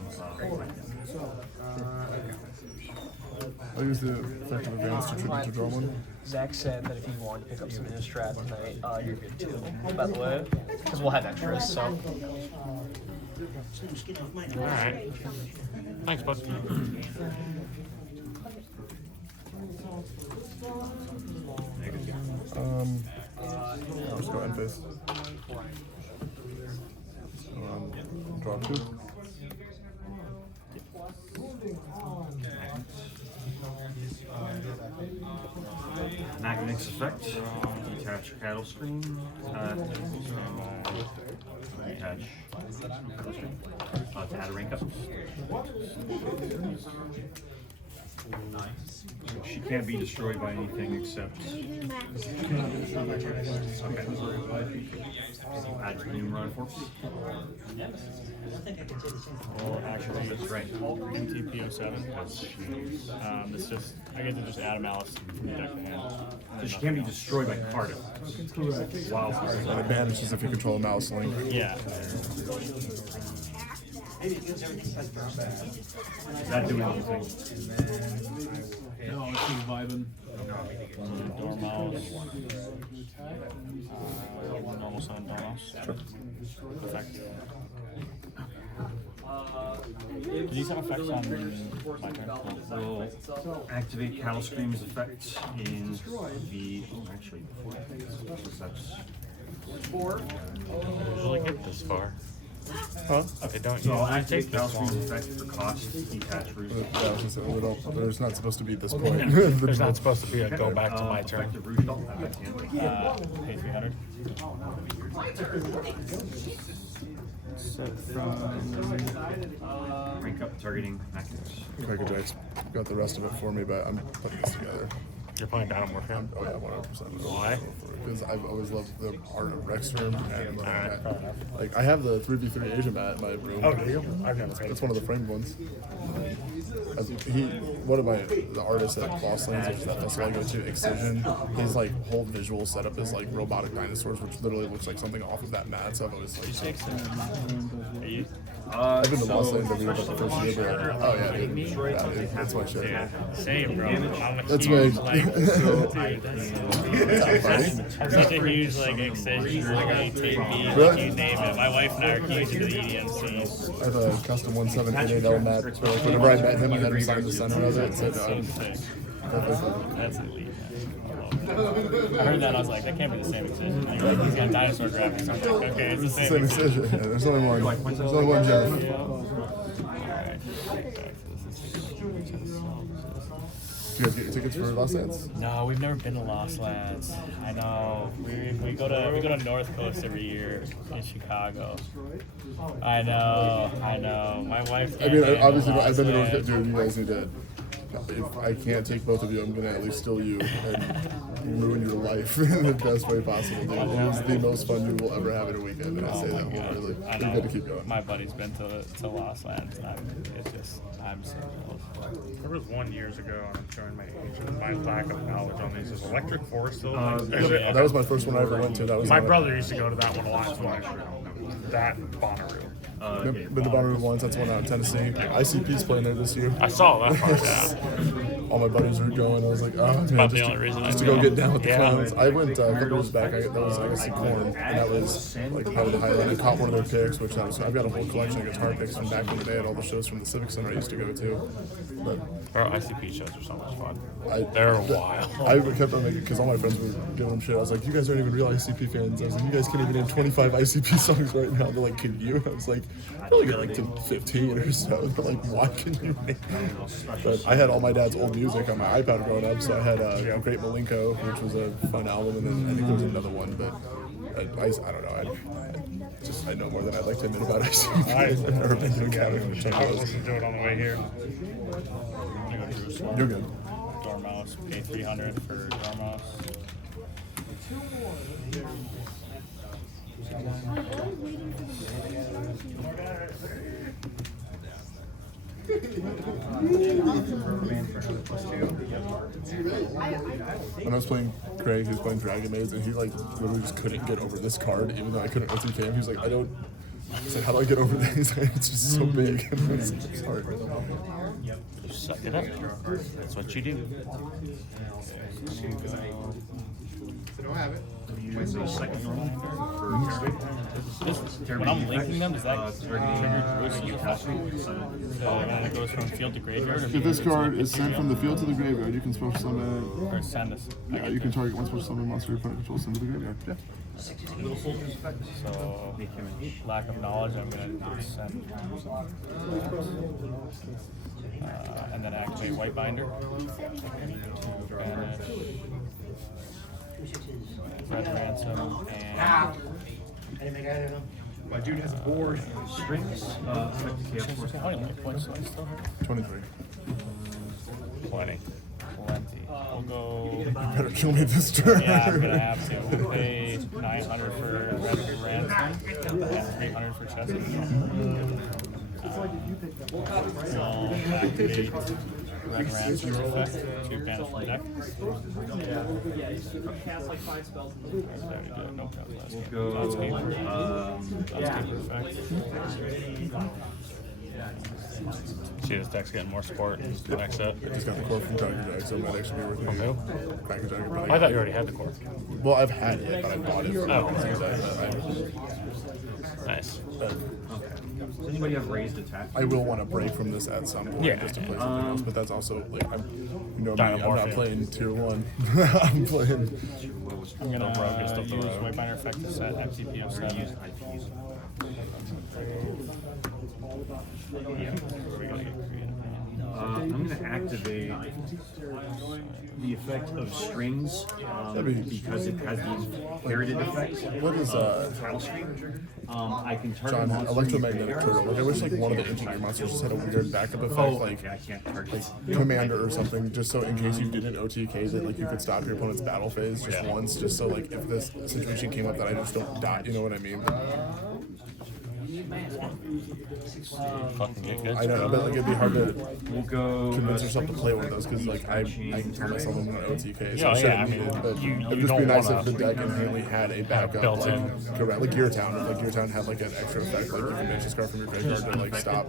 I'll use the effective advance to tribute to draw one. Zach said that if you want to pick up some Innistrad tonight, you're good too, by the way, because we'll have extras, so. Alright. Thanks, bud. I'll just go end phase. Draw 2. Machinax effect. Detach cattle screen. Detach cattle screen. To add a rank up. She can't be destroyed by anything except. Okay. Add to the Numeron Force. Well, actually, That's right. NTP07. It's just, I get to just add a Malice from the deck to hand. So she can't be destroyed by card effects. Wow. An advantage is if you control a mouse link. Yeah. Does that do anything? No, it's just vibing. Dormouse. Normal summon Dormouse. Effect. Do these have effects on my turn? Will activate Cattle Scream's effect in the. Oh, actually, before that's. Usually get this far. Huh? Okay, don't So I'll you activate take Cattle this Scream's one? effect for cost. Detach Rouge. Yeah, I was just saying, there's not supposed to be this point. There's not supposed to be a go back to my turn. Effective Rouge Doll. Pay 300. Set from. Rank up targeting Machinax. Mega Jack's got the rest of it for me, but I'm putting this together. You're playing Dynamo Warfare? Oh yeah, 100%. Why? Because I've always loved the art of Rexterm, and like I have the 3v3 Asian mat in my room. Oh, do you? I've never played. That's one of the framed ones. One of the artists at Boss Lands, which is that festival I go to, Excision, his like whole visual setup is like robotic dinosaurs, which literally looks like something off of that mat. So I've always like. I've been to Boss Lands every year, but the first year, but oh yeah, dude, that's my shit. Yeah, same, bro. I'm a That's huge, my- like, It's I'm such a huge, like, extension, like, tape beat, Really? like, you name it. My wife and I are huge into the EDMC. I have a custom 1788L mat. So like, whenever I met him, I had him sign the center of it. And said, That's elite. I heard that, I was like, that can't be the same excision. Like, he's got dinosaur graphics. I'm like, okay, it's the same same excision. Yeah, there's only one. There's only one Jeff. Do you guys get your tickets for Lost Lands? No, we've never been to Lost Lands. I know. We go to North Coast every year in Chicago. I know. My wife. I mean, obviously, Lost I've been to North Lands. Coast. Dude, you guys need to. If I can't take both of you, I'm gonna at least steal you and ruin your life in the best way possible. Dude. It was the most fun you will ever have in a weekend, and I say that wholeheartedly. I You're know. good to keep going. My buddy's been to Lost Lands, and I'm so jealous. There was one years ago, and I'm showing my age and my lack of knowledge on these. Is Electric Forest still? That was my first one I ever went to. That was My one- brother used to go to that one a lot. So that Bonnaroo. Been to Bonnaroo once. That's one out in Tennessee. ICP's playing there this year. I saw that part. Yeah. All my buddies were going. I was like, oh man, about the only reason just I to go go. get down with the Yeah. clowns. I went a couple years back. That was I guess Corn, and that was like part of the highlight. I caught one of their picks, which that was. I've got a whole collection of guitar picks from back in the day at all the shows from the Civic Center I used to go to. But Our ICP shows are so much fun. I, They're wild. I kept on making because all my friends were giving them shit. I was like, you guys aren't even real ICP fans. I was like, you guys can't even name 25 ICP songs right now. They're like, can you? I was like, I only get like to 15 or so. They're like, what can you name? But I had all my dad's old music on my iPad growing up, so I had Great Malenko, which was a fun album, and then I think there was another one, but I don't know. I know more than I'd like to admit about ICP. I've never been to a cabin with I was listening to it on the way here. You're good. Dormouse, pay 300 for Dormouse. When I was playing Craig, he was playing Dragon Maze, and he like literally just couldn't get over this card, even though I couldn't OTK him. He was like, I said, how do I get over that? He's like, it's just so big. It's hard. You suck it up. That's what you do. I don't have it. When I'm linking them, does that trigger Bruce's effect? So when it goes from field to graveyard? If this card is sent from the field to the graveyard, you can special summon. Or send us. Yeah, you can target one special summon monster your opponent controls into the graveyard. Yeah. So, lack of knowledge, I'm going to send. And then activate White Binder. To banish Red Ransom and. My dude has board strings. How many life points do I still have? 23. Plenty. We'll go. You better kill me this turn. Yeah, I'm gonna have to. We'll pay 900 for Red Ransom and 300 for Chesed. We'll activate Red Ransom's effect to banish from deck. Go. See, this deck's getting more support in the next set. I just got the core from Cracker Jack, so it might actually be worth From it. who? Cracker Jack. But I thought you already had the core. Well, I've had it, but I bought it. Nice. Does anybody have raised attack? I will want to break from this at some point just to play something else, but that's also like you know me, I'm not playing tier 1. I'm playing. I'm gonna use White Binder effect to set FTP of 7. I'm going to activate the effect of strings because it has these inherited effects. What is Title screen. I can target John, monsters electromagnetic turtle? Like I wish like one of the engineer monsters just had a weird backup effect, like I can't target. commander or something, just so in case you didn't OTK that like you could stop your opponent's battle phase just once, just so like if this situation came up that I just don't die, you know what I mean? Fucking get good. I know, but like it'd be hard to We'll go. convince yourself to play one of those because like I can tell myself I'm gonna OTK, so Yeah, I shouldn't I need mean, it. But you it'd just be don't nice wanna if the deck inherently had a backup, built like in. correct, like Geartown had like an extra effect, like you can banish this card from your graveyard to like stop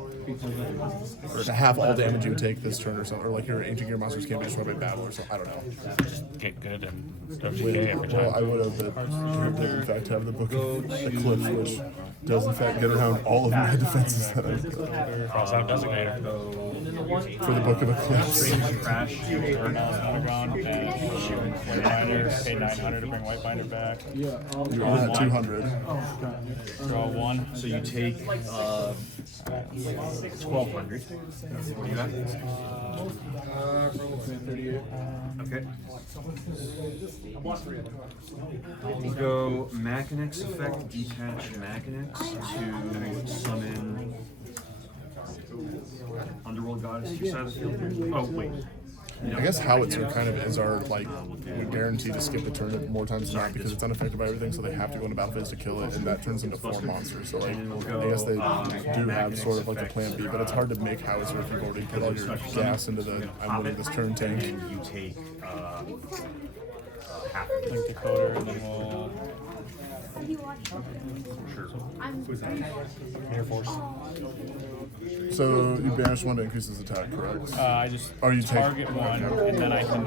or to half all damage you would take this turn or something, or like your ancient gear monsters can't be destroyed by battle or something. I don't know. Just get good and OTK every Well, I time. would have, but here did in fact have the Book of Eclipse, which does in fact get around all of my defenses that I Cross out designator. for the Book of Eclipse. Crash. Turn on Underground, banish White Binder, pay 900 to bring White Binder back. You're at 200. Draw 1. So you take 1,200. What do you got? Okay. We'll go Machinax effect, detach Machinax to summon Underworld Goddess to your side of the field. Oh, wait. I guess Howitzer kind of is our like guaranteed to skip the turn more times than not because it's unaffected by everything, so they have to go into battle phase to kill it, and that turns into 4 monsters. So like I guess they do have sort of like a plan B, but it's hard to make Howitzer if you've already put all your gas into the I'm winning this turn tank. And you take half. Link decoder, and then we'll Have you watched the Sure. I'm Air Force. So you banish one to increase his attack, correct? I just Or you take- target one, and then I can.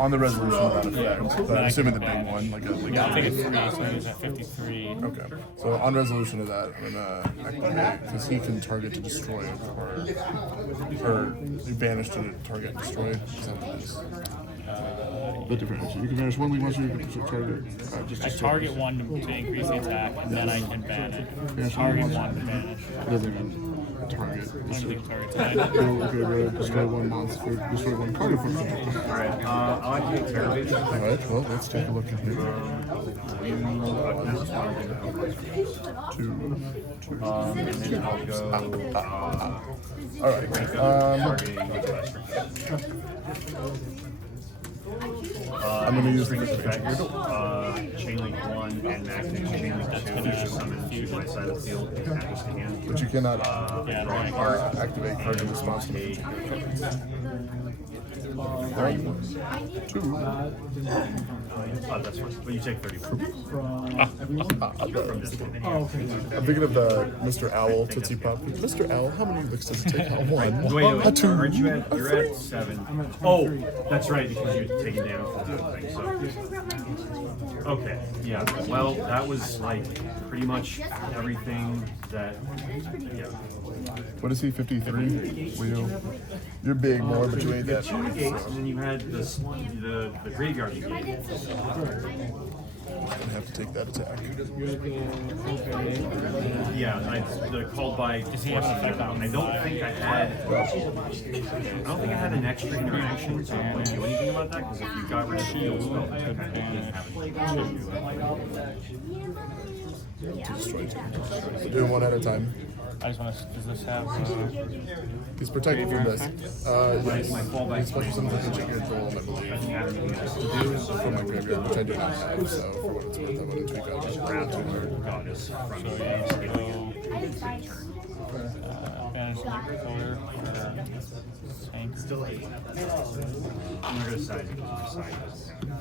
On the resolution of that effect, but then I'm I assuming the can big banish. one, like a Yeah, I'll take a 3, so he's at 53. Okay. So on resolution of that, I'm gonna activate because he can target to destroy or you banish to target and destroy. Is that what it is? The different issue. You can banish one weak monster. You can target. Just I destroy. target one to increase the attack, and then I can ban it. Banish Target one one to banish. It doesn't even target. I don't Destroy. think target Okay, good. Destroy one monster. Destroy one card effect. Alright, I'll activate Terrorvation. All right. Well, let's take a look at here. Two. And then I'll go All right. targeting I'm gonna use Spring the effect, Chain Link 1 and activate Chain Link 2 to summon to my side of the field and add this to hand. But you cannot Yeah, Draw a right. card. activate card in response to Take the two. that's fine. But you take 31 from this one. Oh, okay. I'm thinking of the Mr. Owl Tootsie Pop. Mr. Owl, how many licks does it take? One. Wait, A two. aren't you A you're three. at 7. I'm at Oh, 23. that's right, because you're taking damage from that thing, so. Okay, yeah, well, that was like pretty much everything that, yeah. What is he, 53? Wheel. You're big, more, but you ate that. Two negates, and then you had this, the graveyard negate. I'm gonna have to take that attack. Yeah, the called by force effect. I don't think I had an extra interaction to like, do anything about that, because if you got rid of the field spell, I didn't have So do one at a time. I just want to. Does this have? He's protected from this. Yes. my fallback He's special summons that can check your control, I believe. From my graveyard, which I do not have, so for what it's worth, I wouldn't tweak out just grab to her. goddess from So yeah, so banish color. Tank. Still 8. I'm not gonna size it because your size is. And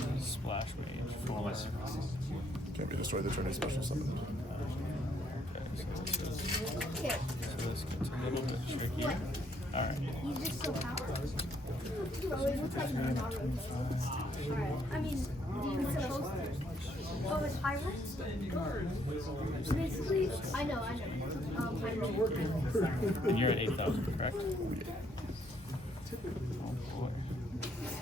then splash mage. All my Can't be destroyed the turn of special summon. Okay, so this gets a little bit tricky. Alright. He's just so powerful. Bro, it looks like Naruto. Alright. I mean, you're supposed to. Oh, it's Pirates? So basically, I know. And you're at 8,000, correct? Oh boy.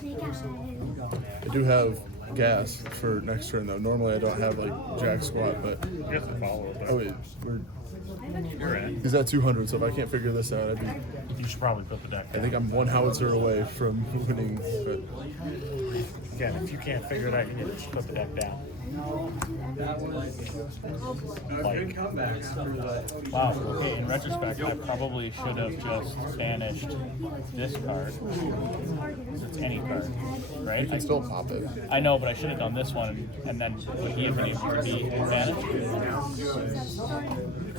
Sneak out. I do have gas for next turn though. Normally I don't have like jack squat, but You have to follow it. oh wait, You're at. he's at 200. So if I can't figure this out, You should probably put the deck. I think I'm one howitzer away from winning. But Again, if you can't figure it out, you need to just put the deck down. Good comebacks for the. Wow, okay, in retrospect, I probably should have just banished this card. Because it's any card, right? you can still pop it. I know, but I should have done this one, and then would he have been able to be banished? Because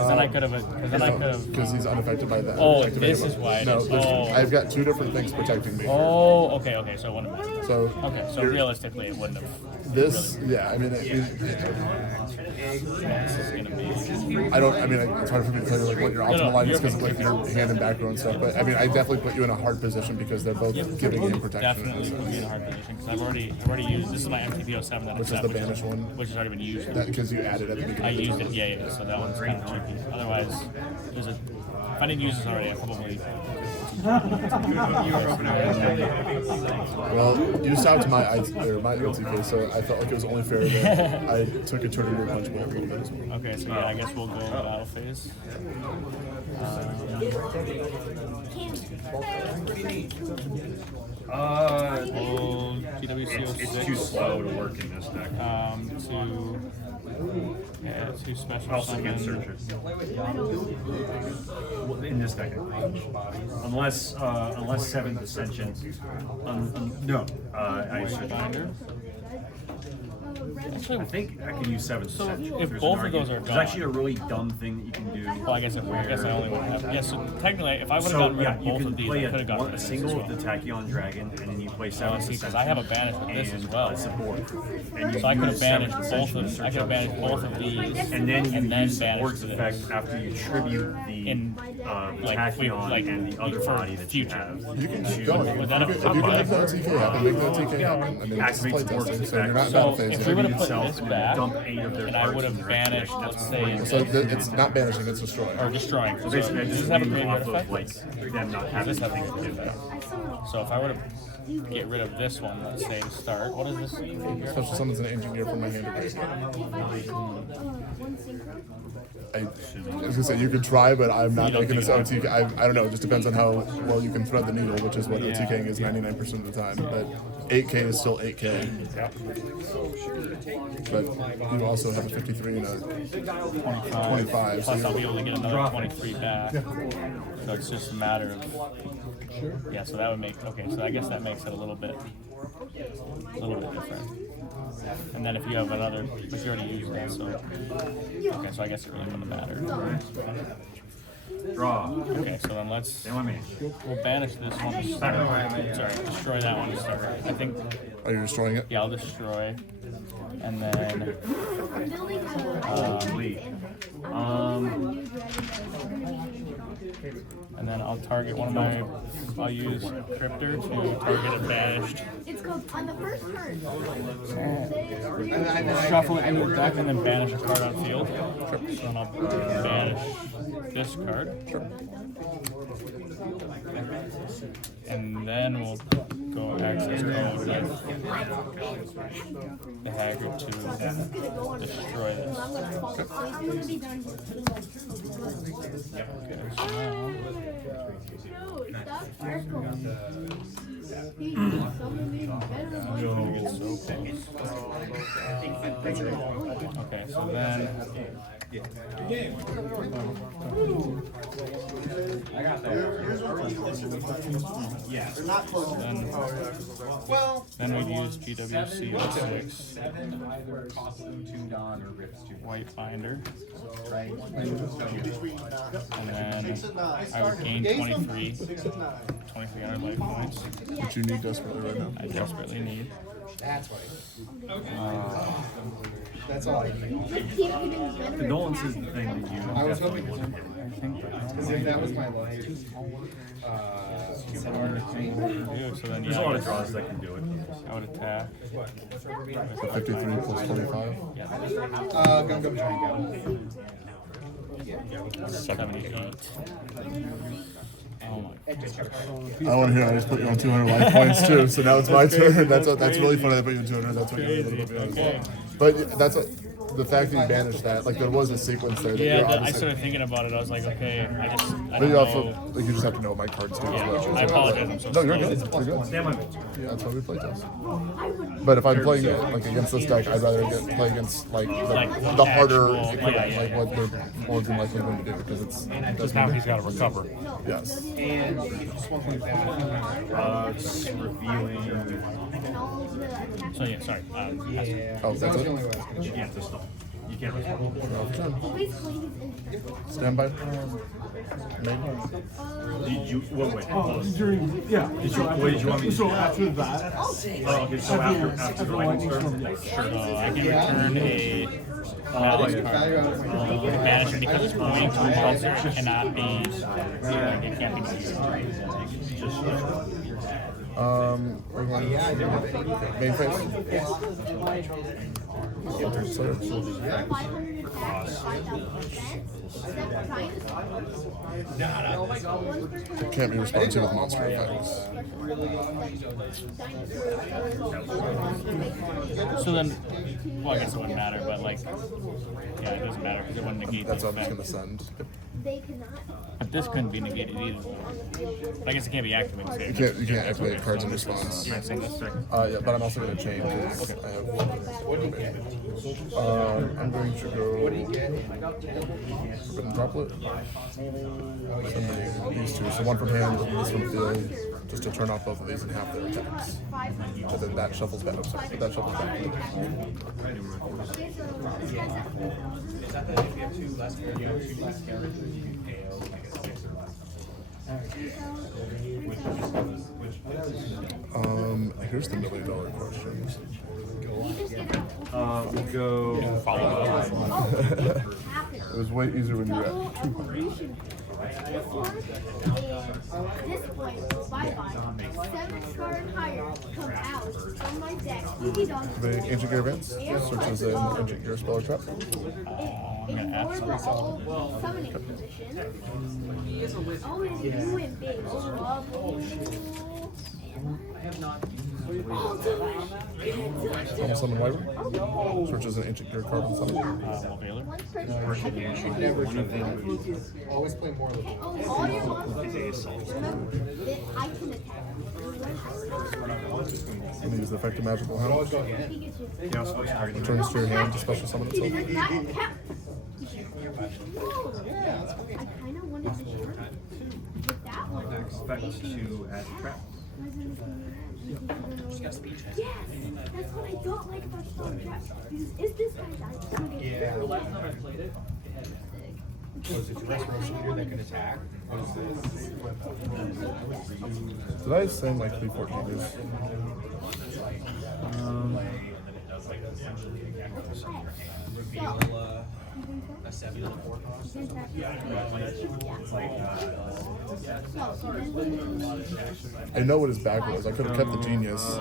then I could have. Because he's unaffected by that. Oh, activated this one. is why it No, is. there's- Oh. I've got two different things protecting me. Oh, okay, so it wouldn't have been. So Okay, so you're- realistically, it wouldn't have. this, yeah, I mean, This is gonna be. I don't. I mean, it's hard for me to tell you like what your optimal line is because of like your hand and back row and stuff. But I mean, I definitely put you in a hard position because they're both giving you protection. Definitely put me in a hard position because I've already used. This is my MTPO7 that Which I'm is the banished one? which has already been used. Because you added at the beginning. I of the used turn. it, yeah. So that one's kind of tricky. Otherwise, there's a. If I didn't use this already, I probably. Well, you stopped my LTK, so I felt like it was only fair that I took a turn in your punch bowl a little bit as well. Okay, so yeah, I guess we'll go battle phase. We'll GWCO6. It's too slow to work in this deck. Two special Also can't summon. search it. In this deck, unless 7th Ascension. No, I search. Binder. Actually, I think I can use 7 So cents. if There's both an of those argument. are There's actually a gone- really dumb thing that you can do. well, I guess I only would have. Yeah, so technically, if I would have So gotten rid yeah, of you both can of these, play I could have gotten rid a of this single as with well. the Tachyon Dragon, and then you play 7 See, because I have a banish with this as well. support. And you So I could have use 7 banished cents both to of. search I could have up banished support. both of these, And then you and then use banished Sport's this. effect after you tribute the In, like, Tachyon like, and the other for body that future. you have. You can to keep going. Would that If you can make that TK happen, make that TK happen. I mean, it's Activate play Sport's testing, so effect. you're not So battle phase if we would yet. have put itself this and back, dump 8 of their and I would cards have in the banished, direction. let's say, So it's not banishing, it's destroying. or destroying. So basically, I does just this have a lean graveyard off effect? of like them not having Does this have anything to do with that. So if I were to get rid of this one, let's say to start, what is this? Special summons an engineer from my hand to base. I was gonna say you could try, but I'm not making this OTK. I don't know. It just depends on how well you can thread the needle, which is what OTKing is 99% of the time. But 8K is still 8K. But you also have a 53 and a 25. So Plus I'll be you're, able to get another 23 back. So it's just a matter of, yeah, so that would make, okay, so I guess that makes it a little bit different. And then if you have another, but you already used that, so, okay, so I guess it really wouldn't matter. Draw. Okay, so then let's, They want me. we'll banish this one to start. Sorry, destroy that one to start. I think, are you destroying it? yeah, I'll destroy. And then, Delete. and then I'll target one of my, I'll use Cryptor to target a banished. It's called on the first turn. Shuffle it into the deck and then banish a card on field. So then I'll banish this card. And then we'll go access code with the Haggard to destroy this. I'm gonna be done. Okay, so now, Stop circle. He's summoning better I'm gonna get so close. Okay, so then Yeah. They're not close. then we'd use GWC 06 white binder, and then I would gain 2300 life points, Which you need desperately right now. I desperately need. That's what that's all I need. Condolence is the thing that you I was definitely hoping want to do. because if that was my life, So then There's a yeah, lot of draws that can do it. I would attack. 53 plus 45. gonna go try and go. 78. Oh my. I want to hear I just put you on 200 life points too, so now it's my turn. That's really funny. I put you on 200. That's what you're a little bit behind. Okay. But that's the fact that you banished that. Like there was a sequence there. That Yeah, you're I obviously, started thinking about it. I was like, okay, I but don't you also know. like you just have to know what my cards do as Yeah, well. I apologize. I'm so No, you're slow. good. You're good. Stand by me. That's why we play test. But if I'm playing like against this deck, I'd rather play against like the harder actual- equipment, yeah, like yeah. what they're more than likely going to do because it's Just now he's got to recover. yes. It's revealing. So yeah, sorry. Oh, that's it. You can't just stop. You can't respond. Stand by. Maybe. Did you? Wait. During, yeah. Did you? What did you want me to So do? after that, Oh, okay. So after the lightning turn. So I can return a Maliss card. Banish it because it's going to a monster. It cannot be. It can't be used. We're going main phase. Can't be responsive with monster effects. So then, well, I guess it wouldn't matter, but like, yeah, it doesn't matter because it wouldn't negate That's the what I'm just effect. gonna send. they cannot. But this couldn't be negated either. I guess it can't be activated. You can't activate cards in response. Yeah, same as second. Yeah, but I'm also going to change. I have. I'm going to go Forbidden Droplet. Sending these two. So one from hand, this from field, just to turn off both of these and half their attacks. And then that shuffles back. That shuffles back. Here's the $1 million question. We'll go follow up. It was way easier when you were at 200. This point, bye-bye. 7 card higher come out from my deck. The Ancient Gear Advance searches an Ancient Gear spell or trap. Ignore all summoning positions. Oh, and you went big. Summon Wyvern. Searches an Ancient Gear card and summon. Always play more of them. All your monsters remember that I can attack. I'm going to use the effect of Magical Hound. Returns to your hand to special summon itself. I kind of wanted to share with that one. Effect to add trap. Yes, that's what I don't like about Stone Trap. Because if this guy dies, I'm gonna get Was it Terrestrial Speeder that can attack? Did I sing like 3-4 changes? A 7 and a 4 cost? I know what his bag was. I could have kept the Genius.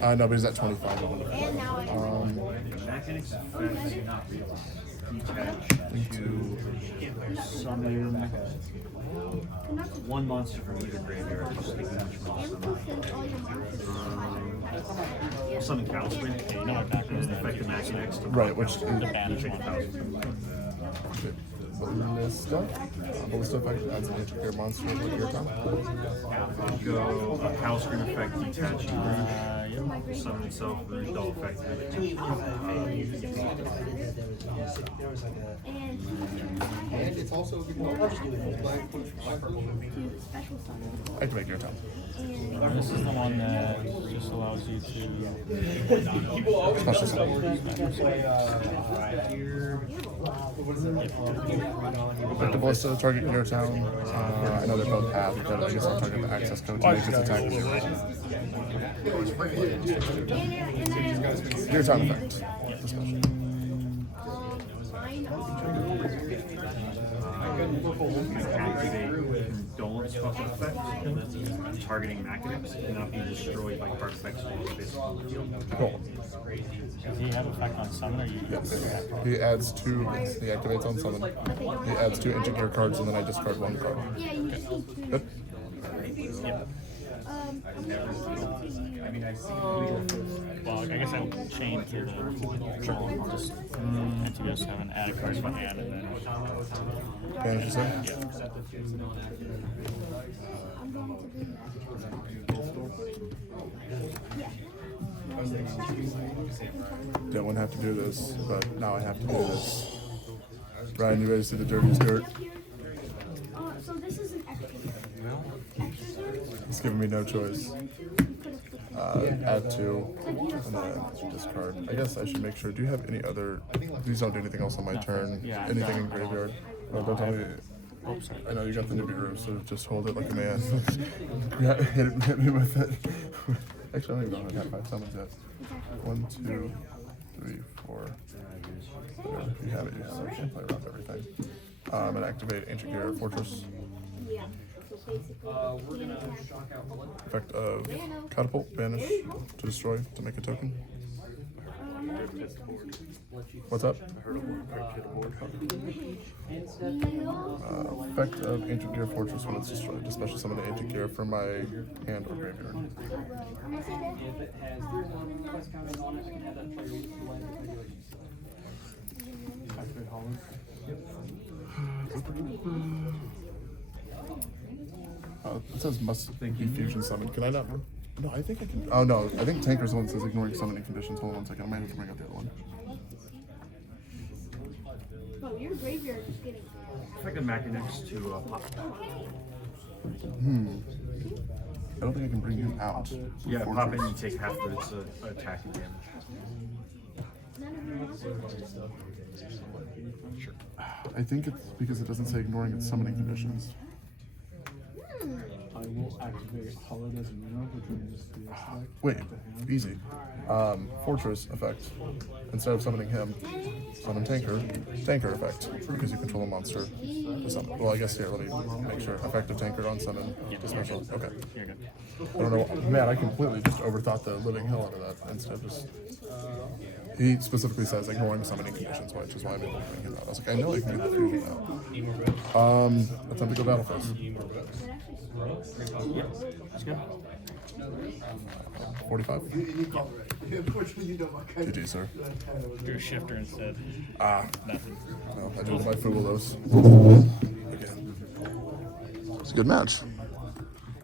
I know, but he's at 25. Detach to summon one monster from either graveyard. Just take that summon Calspring. No attack. Effective max next. Right, which The banish Ballista effect adds an Ancient Gear monster to your time. Go a Calspring effect, detaching root. Summon itself, root doll effect. And it's also Activate your time. This is the one that just allows you to Special summon. Effect the Ballista, target your town. I know they're both half, but I guess I'll target the access code to make its attack. Your time effect. The special. Activate Condolence effect. Targeting Machinax cannot be destroyed by card effects while this on the field. Cool. Does he have effect on summon or you? Yes. He adds 2, he activates on summon. He adds 2 Ancient Gear cards and then I discard 1 card. Yeah, you just need to. Good. Yep. Well, I guess I would change to the just into go 7, add a card to my hand, and then Banish yourself? I'm going to bring that. Don't want to have to do this, but now I have to do this. Ryan, you ready to see the dirtiest dirt? So this is an extra. It's giving me no choice. Add 2, and then discard. I guess I should make sure. Do you have any other? These don't do anything else on my turn. Anything in graveyard? No, don't tell me. I know you got the Nibiru, so just hold it like a man. hit me with it. Actually, I don't even know if I have 5 summons yet. 1, 2, 3, 4. If you have it, you just actually play around everything. And activate Ancient Gear Fortress. Effect of Catapult, Banish, to destroy, to make a token. What's up? Effect of Ancient Gear Fortress when it's destroyed, to special summon the Ancient Gear from my hand or graveyard. It says must be fusion summon. Can I not? No, I think I can. Oh no, I think Tanker's the one that says ignoring summoning conditions. Hold on 1 second. I might have to bring up the other one. Bro, your graveyard is getting. If I could Machinax to pop. I don't think I can bring him out. Yeah, Fortress. pop in, you take half of its attacking damage. None of your monsters. Sure. I think it's because it doesn't say ignoring its summoning conditions. I will activate Holidays Minnow, which means the select. Wait, easy. Fortress effect. Instead of summoning him, summon Tanker. Tanker effect, because you control a monster. To summon. Well, I guess here, let me make sure. Effective Tanker on summon to special. Okay. You're good. I don't know. Man, I completely just overthought the living hell out of that. Instead of just. He specifically says ignoring summoning conditions, which is why I'm able to bring him out. I was like, I know I can get the fusion out. Attempt to go battle first. Yeah, that's good. 45. You called it right. Unfortunately, you know my kind GG, sir. You're a shifter instead. Nothing. No, I do it with my Fugalos. Again. It's a good match.